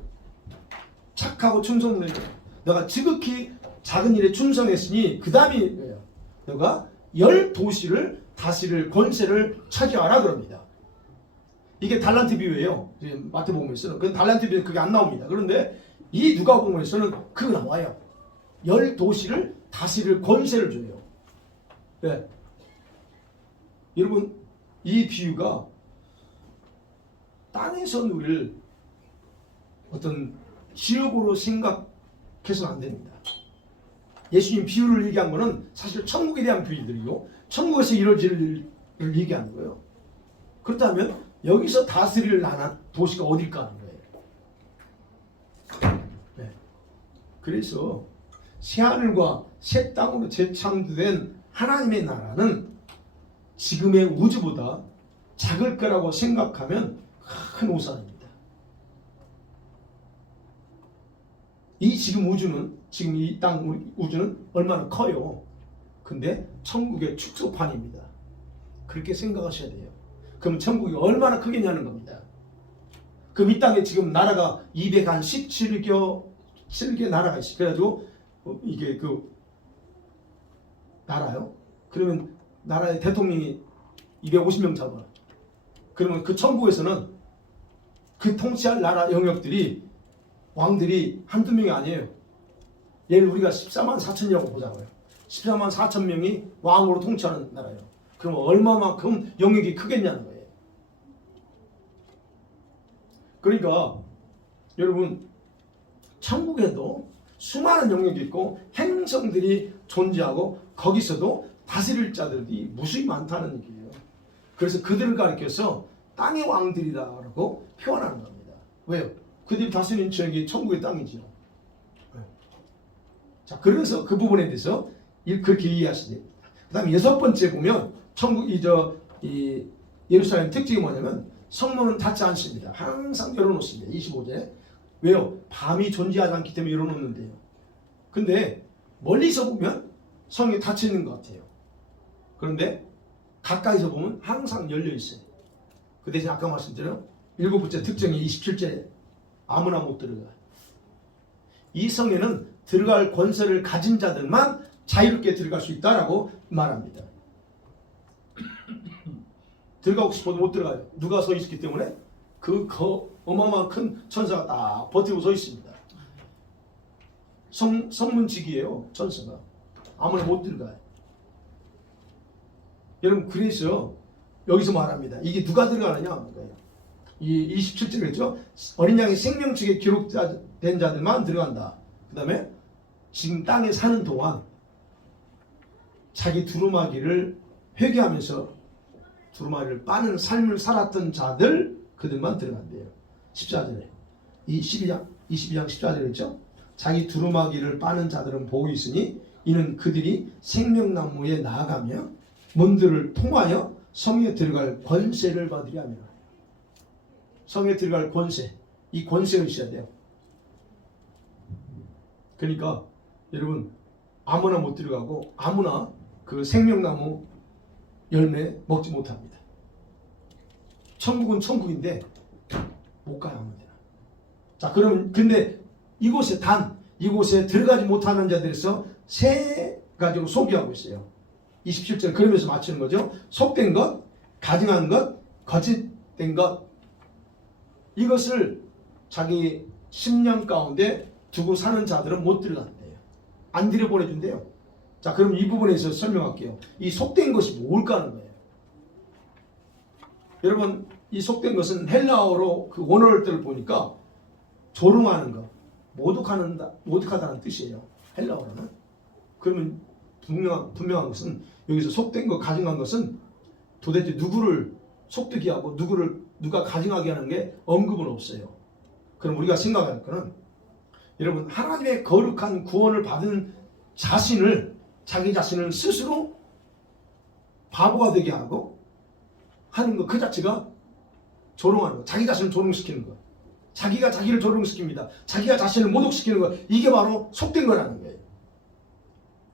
착하고 충성되고 너가 지극히 작은 일에 충성했으니 그 다음이 뭐예요? 너가 10도시를 다스릴 권세를 차지하라 그럽니다. 이게 달란트 비유예요. 마태복음에서는 그 달란트 비유 그게 안 나옵니다. 그런데 이 누가복음에서는 그거 나와요. 10도시를 다스릴 권세를 줘요. 네. 여러분 이 비유가 땅에서 누릴 어떤 지역으로 생각해서는 안 됩니다. 예수님 비유를 얘기한 거는 사실 천국에 대한 비유들이고 천국에서 이루어질 일을 얘기하는 거예요. 그렇다면 여기서 다스릴 만한 도시가 어딜까 하는 거예요. 네. 그래서 새하늘과 새 땅으로 재창조된 하나님의 나라는 지금의 우주보다 작을 거라고 생각하면 큰 오산입니다. 이 지금 우주는 지금 이 땅 우주는 얼마나 커요. 근데 천국의 축소판입니다. 그렇게 생각하셔야 돼요. 그럼 천국이 얼마나 크겠냐는 겁니다. 그럼 이 땅에 지금 나라가 217개 나라가 있어요. 그래가지고 이게 그 나라요. 그러면 나라의 대통령이 250명 잡아. 그러면 그 천국에서는 그 통치할 나라 영역들이 왕들이 한두 명이 아니에요. 얘를 우리가 14만 4천이라고 보자고요. 14만 4천 명이 왕으로 통치하는 나라예요. 그럼 얼마만큼 영역이 크겠냐는 거예요. 그러니까 여러분 천국에도 수많은 영역이 있고 행성들이 존재하고 거기서도 다스릴 자들이 무수히 많다는 얘기예요. 그래서 그들을 가리켜서 땅의 왕들이라고 표현하는 겁니다. 왜요? 그들이 다스리는 지역이 천국의 땅이죠. 자, 그래서 그 부분에 대해서 그렇게 이해하시죠. 그 다음에 6번째 보면 천국 이 예루살렘 특징이 뭐냐면 성문은 닫지 않습니다. 항상 열어놓습니다. 25제. 왜요? 밤이 존재하지 않기 때문에 열어놓는데요. 근데 멀리서 보면 성이 닫혀 있는 것 같아요. 그런데 가까이서 보면 항상 열려 있어요. 그 대신 아까 말씀드린 7번째 특징이 27제. 아무나 못 들어가. 이 성에는 들어갈 권세를 가진 자들만 자유롭게 들어갈 수 있다라고 말합니다. 들어가고 싶어도 못 들어가요. 누가 서 있기 때문에 그 어마어마한 큰 천사가 딱 버티고 서 있습니다. 성문직이에요. 천사가. 아무나 못 들어가요. 여러분 그래서 여기서 말합니다. 이게 누가 들어가느냐? 이 27절 그랬죠? 어린 양의 생명책에 기록된 자들만 들어간다. 그 다음에 지금 땅에 사는 동안 자기 두루마기를 회개하면서 두루마기를 빠는 삶을 살았던 자들 그들만 들어간대요. 14절에 이 22장 14절에 있죠? 자기 두루마기를 빠는 자들은 복이 있으니 이는 그들이 생명나무에 나아가며 문들을 통하여 성에 들어갈 권세를 받으려 하며 성에 들어갈 권세, 이 권세가 있어야 돼요. 그러니까 여러분 아무나 못 들어가고 아무나 그 생명나무 열매 먹지 못합니다. 천국은 천국인데 못 가요 아무데나. 자 그럼 근데 이곳에 들어가지 못하는 자들에서 세 가지로 소개하고 있어요. 27절 그러면서 맞추는 거죠. 속된 것, 가증한 것, 거짓된 것. 이것을 자기 심령 가운데 두고 사는 자들은 못 들어간대요. 안 들여보내준대요. 자, 그럼 이 부분에서 설명할게요. 이 속된 것이 뭘까 하는 거예요. 여러분, 이 속된 것은 헬라어로 그 원어를 보니까 조롱하는 것, 모독하다는 뜻이에요. 헬라어로는. 그러면 분명한 것은 여기서 속된 것, 가증한 것은 도대체 누구를 속되게 하고 누가 가증하게 하는 게 언급은 없어요. 그럼 우리가 생각할 거는 여러분 하나님의 거룩한 구원을 받은 자기 자신을 스스로 바보가 되게 하고 하는 것 그 자체가 조롱하는 것, 자기 자신을 조롱시키는 것, 자기가 자기를 조롱시킵니다. 자기가 자신을 모독시키는 것, 이게 바로 속된 거라는 거예요.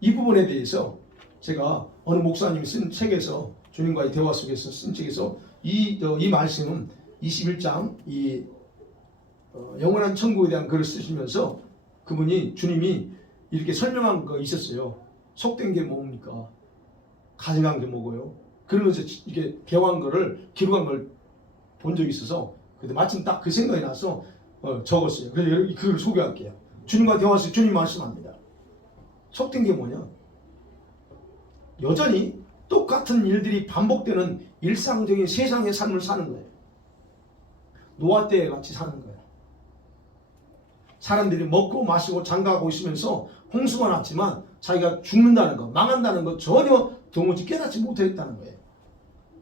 이 부분에 대해서 제가 어느 목사님이 쓴 책에서 주님과의 대화 속에서 쓴 책에서 이 말씀은 21장 이 영원한 천국에 대한 글을 쓰시면서 그분이 주님이 이렇게 설명한 거 있었어요. 속된 게 뭡니까? 가증한 게 뭐고요? 그러면서 이게 대화한 거를 기록한 걸 본 적이 있어서 근데 마침 딱 그 생각이 나서 적었어요. 그래서 그걸 소개할게요. 주님과 대화하실 때 주님 말씀합니다. 속된 게 뭐냐? 여전히 똑같은 일들이 반복되는 일상적인 세상의 삶을 사는 거예요. 노아 때 같이 사는 거예요. 사람들이 먹고 마시고 장가가고 있으면서 홍수가 났지만 자기가 죽는다는 거, 망한다는 거 전혀 도무지 깨닫지 못했다는 거예요.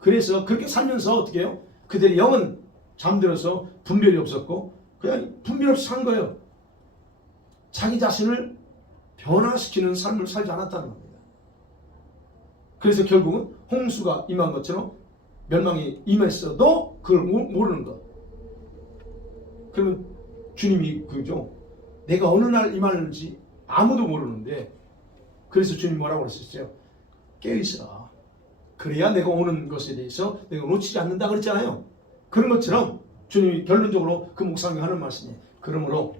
그래서 그렇게 살면서 어떻게 해요? 그들의 영은 잠들어서 분별이 없었고 그냥 분별 없이 산 거예요. 자기 자신을 변화시키는 삶을 살지 않았다는 겁니다. 그래서 결국은 홍수가 임한 것처럼 멸망이 임했어도 그걸 모르는 것. 그러면 주님이 그죠? 내가 어느 날 임하는지 아무도 모르는데 그래서 주님 뭐라고 그랬었어요? 깨어있어라. 그래야 내가 오는 것에 대해서 내가 놓치지 않는다 그랬잖아요. 그런 것처럼 주님이 결론적으로 그 목사님이 하는 말씀이에요. 그러므로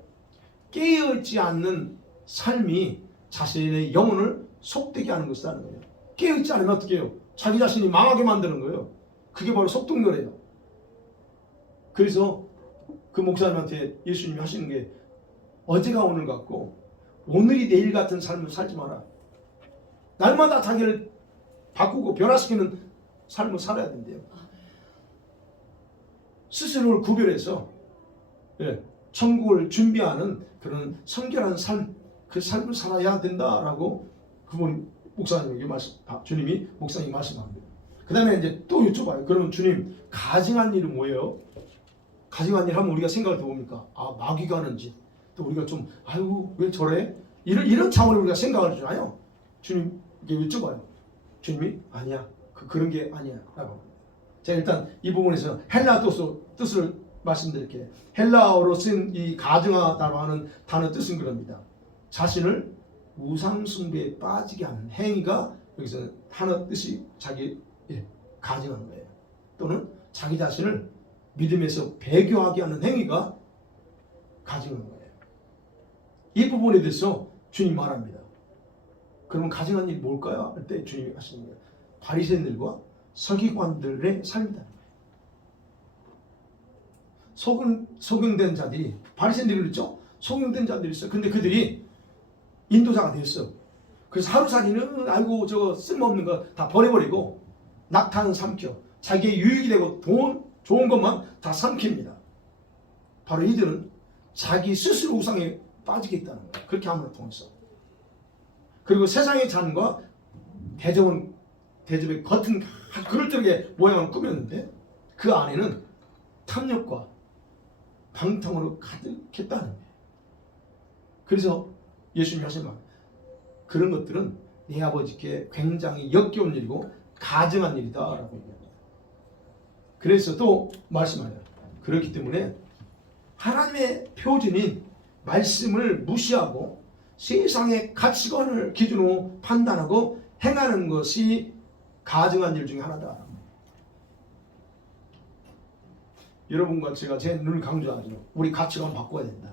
깨어있지 않는 삶이 자신의 영혼을 속되게 하는 것이라는 거예요. 깨어있지 않으면 어떻게 해요? 자기 자신이 망하게 만드는 거예요. 그게 바로 속등거래요. 그래서 그 목사님한테 예수님이 하시는 게 어제가 오늘 같고 오늘이 내일 같은 삶을 살지 마라. 날마다 자기를 바꾸고 변화시키는 삶을 살아야 된대요. 스스로를 구별해서 천국을 준비하는 그런 성결한 삶, 그 삶을 살아야 된다라고 그분 목사님에게 주님이 목사님이 말씀합니다. 그 다음에 이제 또 여쭤봐요. 그러면 주님 가증한 일은 뭐예요? 가증한 일 하면 우리가 생각을 해봅니까? 마귀가 하는 짓. 또 우리가 좀 아이고 왜 저래? 이런 차원으로 우리가 생각을 하잖아요. 주님께 여쭤봐요. 주님이 아니야. 그런 게 아니야 라고. 제가 일단 이 부분에서 헬라 뜻을 말씀드릴게요. 헬라어로 쓴 이 가증하다고 하는 단어 뜻은 그럽니다. 자신을 우상 숭배에 빠지게 하는 행위가 여기서 하나 뜻이 가증한 거예요. 또는 자기 자신을 믿음에서 배교하게 하는 행위가 가증한 거예요. 이 부분에 대해서 주님 말합니다. 그러면 가증한 일이 뭘까요? 할 때 주님이 하시는 거예요. 바리새인들과 서기관들의 삶이다. 속용된 자들이 바리새인들이 그랬죠? 속용된 자들이 있어요. 근데 그들이 인도자가 됐어. 그래서 하루살이는 아이고 저거 쓸모없는 거 다 버려버리고 낙타는 삼켜. 자기의 유익이 되고 돈 좋은 것만 다 삼킵니다. 바로 이들은 자기 스스로 우상에 빠지겠다는 거예요. 그렇게 함으로 통해서. 그리고 세상의 잔과 대접의 겉은 그럴듯하게 모양을 꾸몄는데 그 안에는 탐욕과 방탕으로 가득했다는 거예요. 그래서 예수님이 하신 말, 그런 것들은 네 아버지께 굉장히 역겨운 일이고 가증한 일이다 라고 얘기합니다. 그래서 또 말씀하여요. 그렇기 때문에 하나님의 표준인 말씀을 무시하고 세상의 가치관을 기준으로 판단하고 행하는 것이 가증한 일 중에 하나다. 여러분과 제가 늘 강조하죠. 우리 가치관 바꿔야 된다.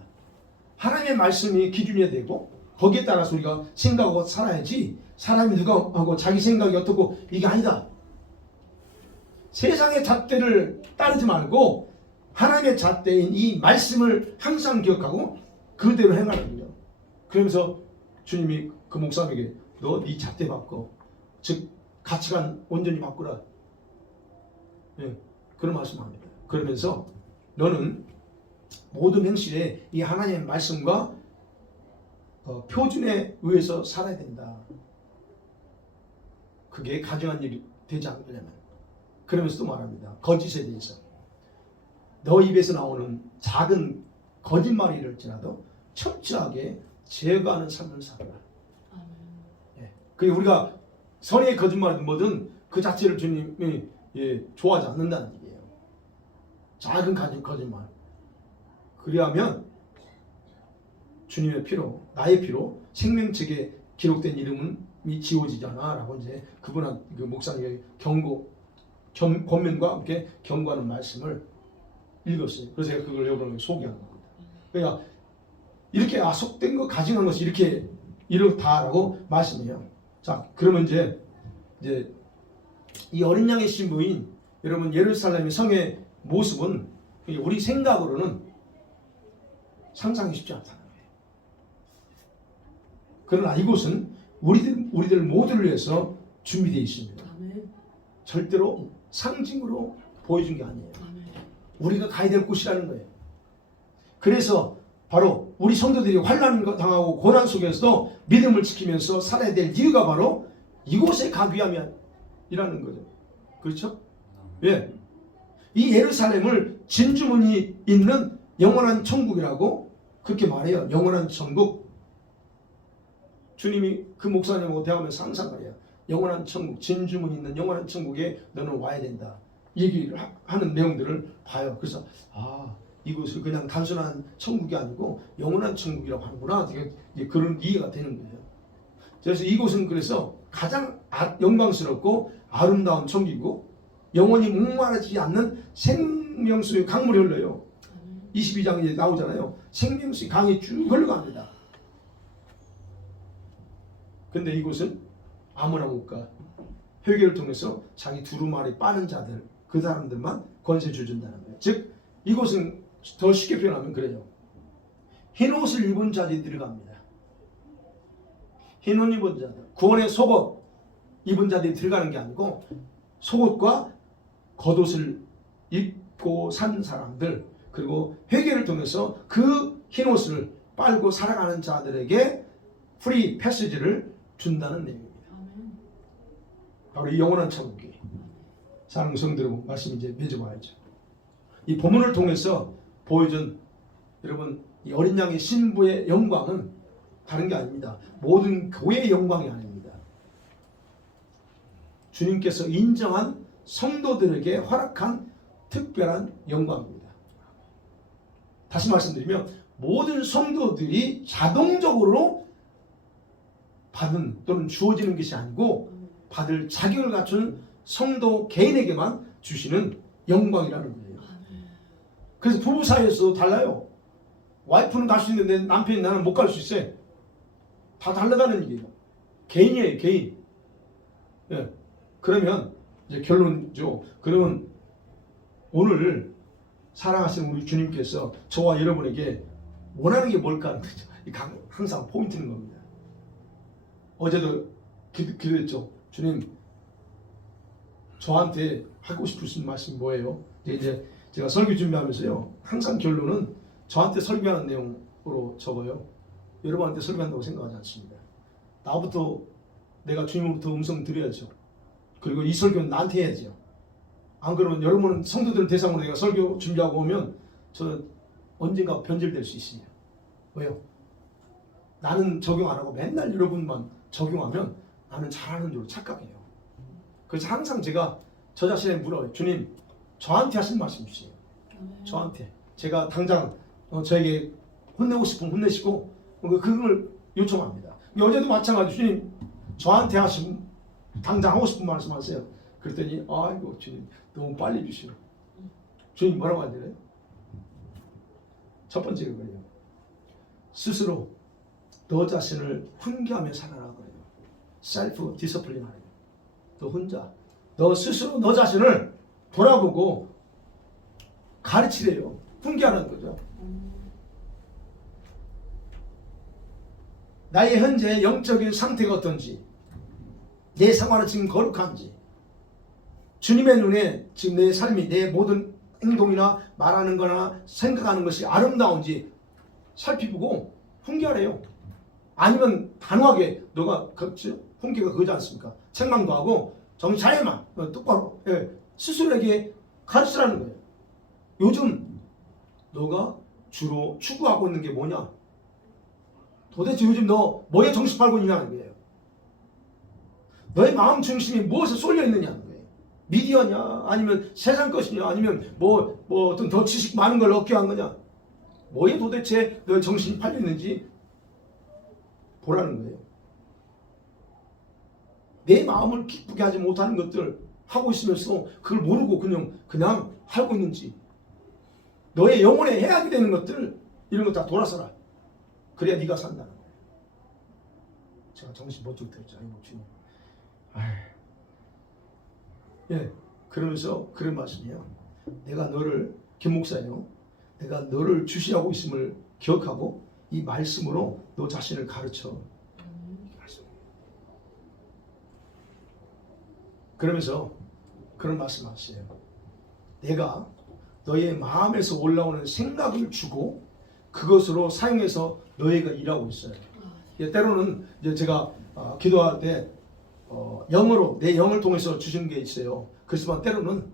하나님의 말씀이 기준이 되고 거기에 따라서 우리가 생각하고 살아야지 사람이 누가 하고 자기 생각이 어떻고 이게 아니다. 세상의 잣대를 따르지 말고 하나님의 잣대인 이 말씀을 항상 기억하고 그대로 행하는 거예요. 그러면서 주님이 그 목사님에게 너 네 잣대 바꿔. 즉 가치관 온전히 바꾸라. 그런 말씀합니다. 그러면서 너는 모든 행실에 이 하나님의 말씀과 표준에 의해서 살아야 된다. 그게 가증한 일이 되지 않으려면. 그러면서 또 말합니다. 거짓에 대해서. 너 입에서 나오는 작은 거짓말이랄지라도 철저하게 제거하는 삶을 살아라. 그게 우리가 선의 거짓말이든 뭐든 그 자체를 주님이 좋아하지 않는다는 얘기예요. 작은 거짓말. 그리하면 주님의 피로, 나의 피로 생명책에 기록된 이름이 지워지잖아 라고 이제 그 목사님의 권면과 함께 경고하는 말씀을 읽었어요. 그래서 제가 그걸 여러분에게 소개하는 겁니다. 그러니까 이렇게 속된 거 가증한 것이 이렇다라고 말씀해요. 자, 그러면 이제 이 어린 양의 신부인 여러분 예루살렘의 성의 모습은 우리 생각으로는 상상이 쉽지 않다는 거예요. 그러나 이곳은 우리들 모두를 위해서 준비되어 있습니다. 절대로 상징으로 보여준 게 아니에요. 우리가 가야 될 곳이라는 거예요. 그래서 바로 우리 성도들이 환난 당하고 고난 속에서도 믿음을 지키면서 살아야 될 이유가 바로 이곳에 가기 위함이라는 거죠. 그렇죠? 예. 이 예루살렘을 진주문이 있는 영원한 천국이라고 그렇게 말해요. 영원한 천국. 주님이 그 목사님하고 대화하면서 항상 그래요. 영원한 천국, 진주문 있는 영원한 천국에 너는 와야 된다. 얘기를 하는 내용들을 봐요. 그래서 이곳을 그냥 단순한 천국이 아니고 영원한 천국이라고 하는구나. 그런 이해가 되는 거예요. 그래서 이곳은 그래서 가장 영광스럽고 아름다운 천국이고 영원히 목마르지 않는 생명수의 강물이 흘러요. 22장에 나오잖아요. 생명수의 강이 쭉 흘러갑니다. 근데 이곳은 아무나 못 가. 회개를 통해서 자기 두루마리 빠는 자들, 그 사람들만 권세 주준다는 거예요. 즉 이곳은 더 쉽게 표현하면 그래요. 흰 옷을 입은 자들이 들어갑니다. 흰 옷 입은 자들, 구원의 속옷 입은 자들이 들어가는 게 아니고 속옷과 겉옷을 입고 산 사람들, 그리고 회개를 통해서 그 흰 옷을 빨고 살아가는 자들에게 프리 패시지를 준다는 내용입니다. 바로 이 영원한 천국이 사랑하는 성도들 말씀 이제 맺어봐야죠. 이 본문을 통해서 보여준 여러분 이 어린 양의 신부의 영광은 다른 게 아닙니다. 모든 교회의 영광이 아닙니다. 주님께서 인정한 성도들에게 허락한 특별한 영광입니다. 다시 말씀드리면 모든 성도들이 자동적으로 받은 또는 주어지는 것이 아니고 받을 자격을 갖춘 성도 개인에게만 주시는 영광이라는 거예요. 그래서 부부 사이에서도 달라요. 와이프는 갈 수 있는데 남편이 나는 못 갈 수 있어요. 다 달라가는 얘기예요. 개인이에요, 개인. 예. 그러면 이제 결론이죠. 그러면 오늘 사랑하시는 우리 주님께서 저와 여러분에게 원하는 게 뭘까 하는 거죠. 항상 포인트는 겁니다. 어제도 기도했죠. 주님, 저한테 하고 싶으신 말씀이 뭐예요? 이제 제가 설교 준비하면서요, 항상 결론은 저한테 설교하는 내용으로 적어요. 여러분한테 설교한다고 생각하지 않습니다. 나부터 내가 주님으로부터 음성 드려야죠. 그리고 이 설교는 나한테 해야죠. 안 그러면 여러분은 성도들 대상으로 내가 설교 준비하고 오면 저는 언젠가 변질될 수 있습니다. 왜요? 나는 적용 안 하고 맨날 여러분만 적용하면 나는 잘하는 줄 착각해요. 그래서 항상 제가 저 자신에게 물어요. 주님, 저한테 하신 말씀 주세요. 저한테. 제가 당장 저에게 혼내고 싶으면 혼내시고 그걸 요청합니다. 어제도 마찬가지. 주님, 저한테 하신 당장 하고 싶은 말씀 하세요. 그랬더니 아이고 주님 너무 빨리 주시오. 주님 뭐라고 하더래요? 첫 번째가 그래요. 스스로 너 자신을 훈계하며 살아라 그래요. 셀프 디스플린 하래요. 너 혼자 너 스스로 너 자신을 돌아보고 가르치래요. 훈계하는 거죠. 나의 현재 영적인 상태가 어떤지, 내 생활은 지금 거룩한지, 주님의 눈에 지금 내 삶이, 내 모든 행동이나 말하는 거나 생각하는 것이 아름다운지 살피고 훈계하래요. 아니면 단호하게 너가 훈계가 그거지 않습니까? 책망도 하고 정신 차려만 똑바로 스스로에게 가르치라는 거예요. 요즘 너가 주로 추구하고 있는 게 뭐냐? 도대체 요즘 너 뭐에 정신 팔고 있냐는 거예요. 너의 마음 중심이 무엇에 쏠려 있느냐는 거예요. 미디어냐, 아니면 세상 것이냐, 아니면 뭐 어떤 더 지식 많은 걸 얻게 한 거냐, 뭐에 도대체 너의 정신이 팔려 있는지 보라는 거예요. 내 마음을 기쁘게 하지 못하는 것들 하고 있으면서 그걸 모르고 그냥 하고 있는지, 너의 영혼에 해악이 되는 것들 이런 거 다 돌아서라. 그래야 네가 산다는 거예요. 제가 정신 번쩍 들었죠. 아이고 주님. 예, 그러면서 그런 말씀이에요. 내가 너를, 김 목사예요, 내가 너를 주시하고 있음을 기억하고 이 말씀으로 너 자신을 가르쳐. 그러면서 그런 말씀하세요. 내가 너의 마음에서 올라오는 생각을 주고 그것으로 사용해서 너희가 일하고 있어요. 때로는 이제 제가 기도할 때 영으로 내 영을 통해서 주시는 게 있어요. 그렇지만 때로는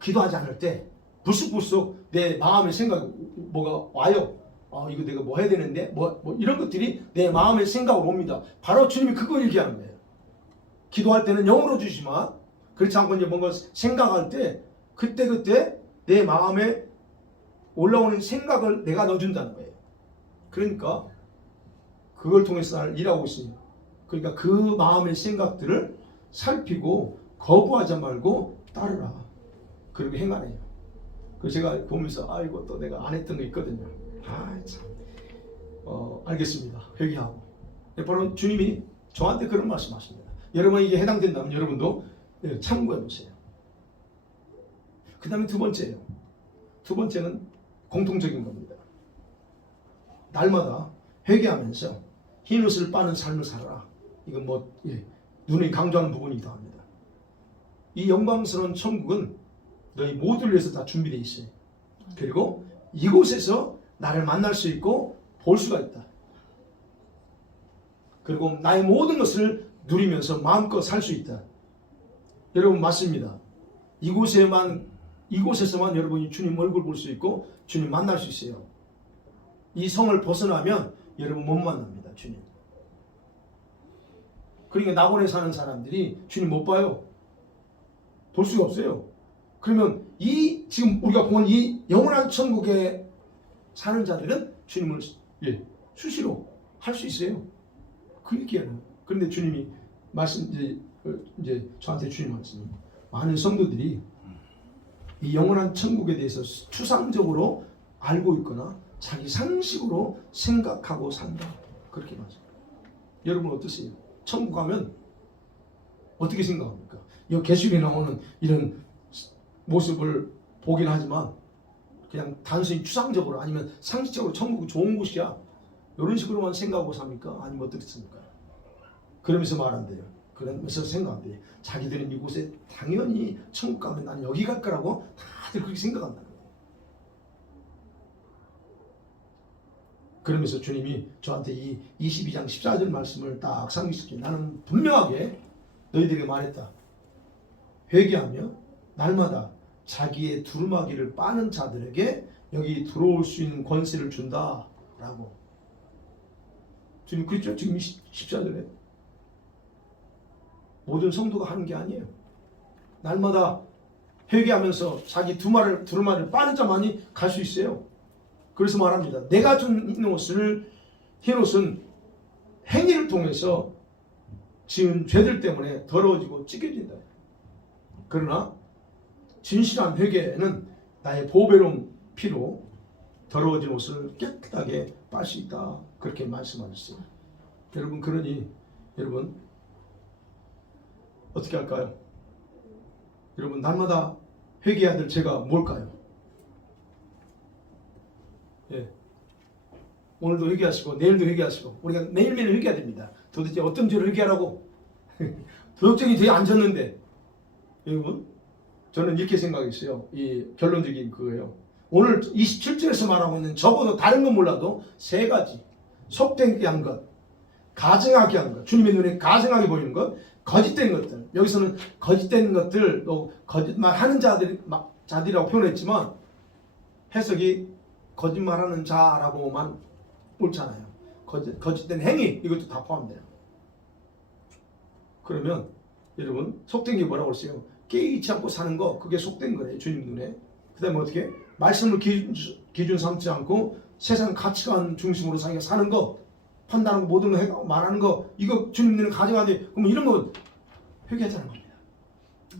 기도하지 않을 때 불쑥불쑥 내 마음의 생각이 뭐가 와요. 이거 내가 뭐 해야 되는데 뭐 이런 것들이 내 마음의 생각으로 옵니다. 바로 주님이 그거 얘기하는 거예요. 기도할 때는 영으로 주시지만 그렇지 않고 이제 뭔가 생각할 때 그때 내 마음에 올라오는 생각을 내가 넣어준다는 거예요. 그러니까 그걸 통해서 나를 일하고 있습니다. 그러니까 그 마음의 생각들을 살피고 거부하지 말고 따르라. 그렇게 행하래요. 그래서 제가 보면서 이거 또 내가 안 했던 거 있거든요. 참. 알겠습니다. 회개하고. 바로 주님이 저한테 그런 말씀하십니다. 여러분 이게 해당된다면 여러분도 참고해 보세요. 그 다음에 두 번째예요. 두 번째는 공통적인 겁니다. 날마다 회개하면서 흰옷을 빠는 삶을 살아라. 이건 눈이 강조하는 부분이기도 합니다. 이 영광스러운 천국은 너희 모두를 위해서 다 준비되어 있어요. 그리고 이곳에서 나를 만날 수 있고 볼 수가 있다. 그리고 나의 모든 것을 누리면서 마음껏 살 수 있다. 여러분 맞습니다. 이곳에서만 여러분이 주님 얼굴 볼 수 있고 주님 만날 수 있어요. 이 성을 벗어나면 여러분 못 만납니다. 주님. 그러니까 낙원에 사는 사람들이 주님 못 봐요. 볼 수가 없어요. 그러면 지금 우리가 본 이 영원한 천국에 사는 자들은 주님을 수시로 할 수 있어요. 그 얘기하는. 그런데 주님이 이제 저한테 주님 말씀이 많은 성도들이 이 영원한 천국에 대해서 추상적으로 알고 있거나 자기 상식으로 생각하고 산다. 그렇게 말해요. 여러분 어떠세요? 천국 가면 어떻게 생각합니까? 이 계시록에 나오는 이런 모습을 보긴 하지만 그냥 단순히 추상적으로 아니면 상식적으로 천국은 좋은 곳이야 이런 식으로만 생각하고 삽니까? 아니면 어떻습니까? 그러면서 말한대요. 그러면서 생각한대요. 자기들은 이곳에 당연히 천국 가면 나는 여기 갈 거라고 다들 그렇게 생각한다는 거예요. 그러면서 주님이 저한테 이 22장 14절 말씀을 딱 상기시키고 나는 분명하게 너희들에게 말했다. 회개하며 날마다 자기의 두루마기를 빠는 자들에게 여기 들어올 수 있는 권세를 준다라고. 주님 그랬죠? 지금 14절에 모든 성도가 하는 게 아니에요. 날마다 회개하면서 자기 두루마리를 빠는 자만이 갈 수 있어요. 그래서 말합니다. 내가 준 흰옷은 행위를 통해서 지은 죄들 때문에 더러워지고 찢겨진다. 그러나 진실한 회개는 나의 보배로운 피로 더러워진 옷을 깨끗하게 빨 수 있다. 그렇게 말씀하셨어요. 여러분 그러니 여러분 어떻게 할까요? 여러분 날마다 회개해야 될 죄가 뭘까요? 오늘도 회개하시고 내일도 회개하시고 우리가 매일매일 회개해야 됩니다. 도대체 어떤 죄를 회개하라고? 도덕적인 죄에 안 졌는데 여러분 저는 이렇게 생각했어요. 이 결론적인 그거예요. 오늘 27절에서 말하고 있는 적어도 다른 건 몰라도 세 가지 속되게 한 것, 가증하게 한 것, 주님의 눈에 가증하게 보이는 것, 거짓된 것들. 여기서는 거짓된 것들, 또 거짓말하는 자들이라고 표현했지만 해석이 거짓말하는 자라고만 옳잖아요. 거짓된 행위 이것도 다 포함돼요. 그러면 여러분 속된 게 뭐라고 했어요? 깨이치 않고 사는 거 그게 속된 거예요. 주님 눈에. 그 다음에 어떻게? 말씀을 기준 삼지 않고 세상 가치관 중심으로 자기가 사는 거 판단하고 모든 거 말하는 거 이거 주님 눈에 가져가야 그럼 이런 거 회개하자는 겁니다.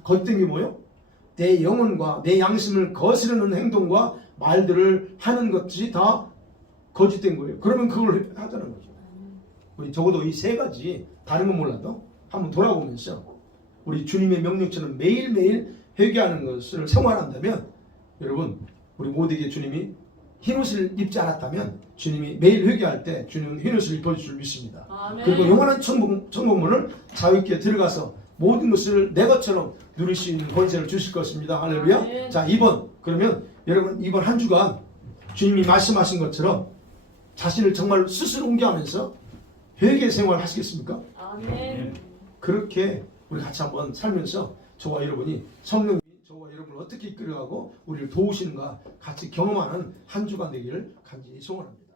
거짓된 게 뭐예요? 내 영혼과 내 양심을 거스르는 행동과 말들을 하는 것이 다 거짓된 거예요. 그러면 그걸 하자는 거죠. 우리 적어도 이 세 가지 다른 건 몰라도 한번 돌아보면서 우리 주님의 명령처럼 매일매일 회개하는 것을 생활한다면 여러분 우리 모두에게 주님이 흰옷을 입지 않았다면 주님이 매일 회개할 때 주님은 흰옷을 입어줄 줄 믿습니다. 아멘. 그리고 영원한 천국문을 자유있게 들어가서 모든 것을 내 것처럼 누릴 수 있는 권세를 주실 것입니다. 할렐루야. 아멘. 자 2번 그러면 여러분 이번 한 주간 주님이 말씀하신 것처럼 자신을 정말 스스로 옮겨하면서 회개 생활 하시겠습니까? 아멘. 그렇게 우리 같이 한번 살면서 저와 여러분이 성령이 저와 여러분을 어떻게 이끌어가고 우리를 도우시는가 같이 경험하는 한 주간 되기를 간절히 소원합니다.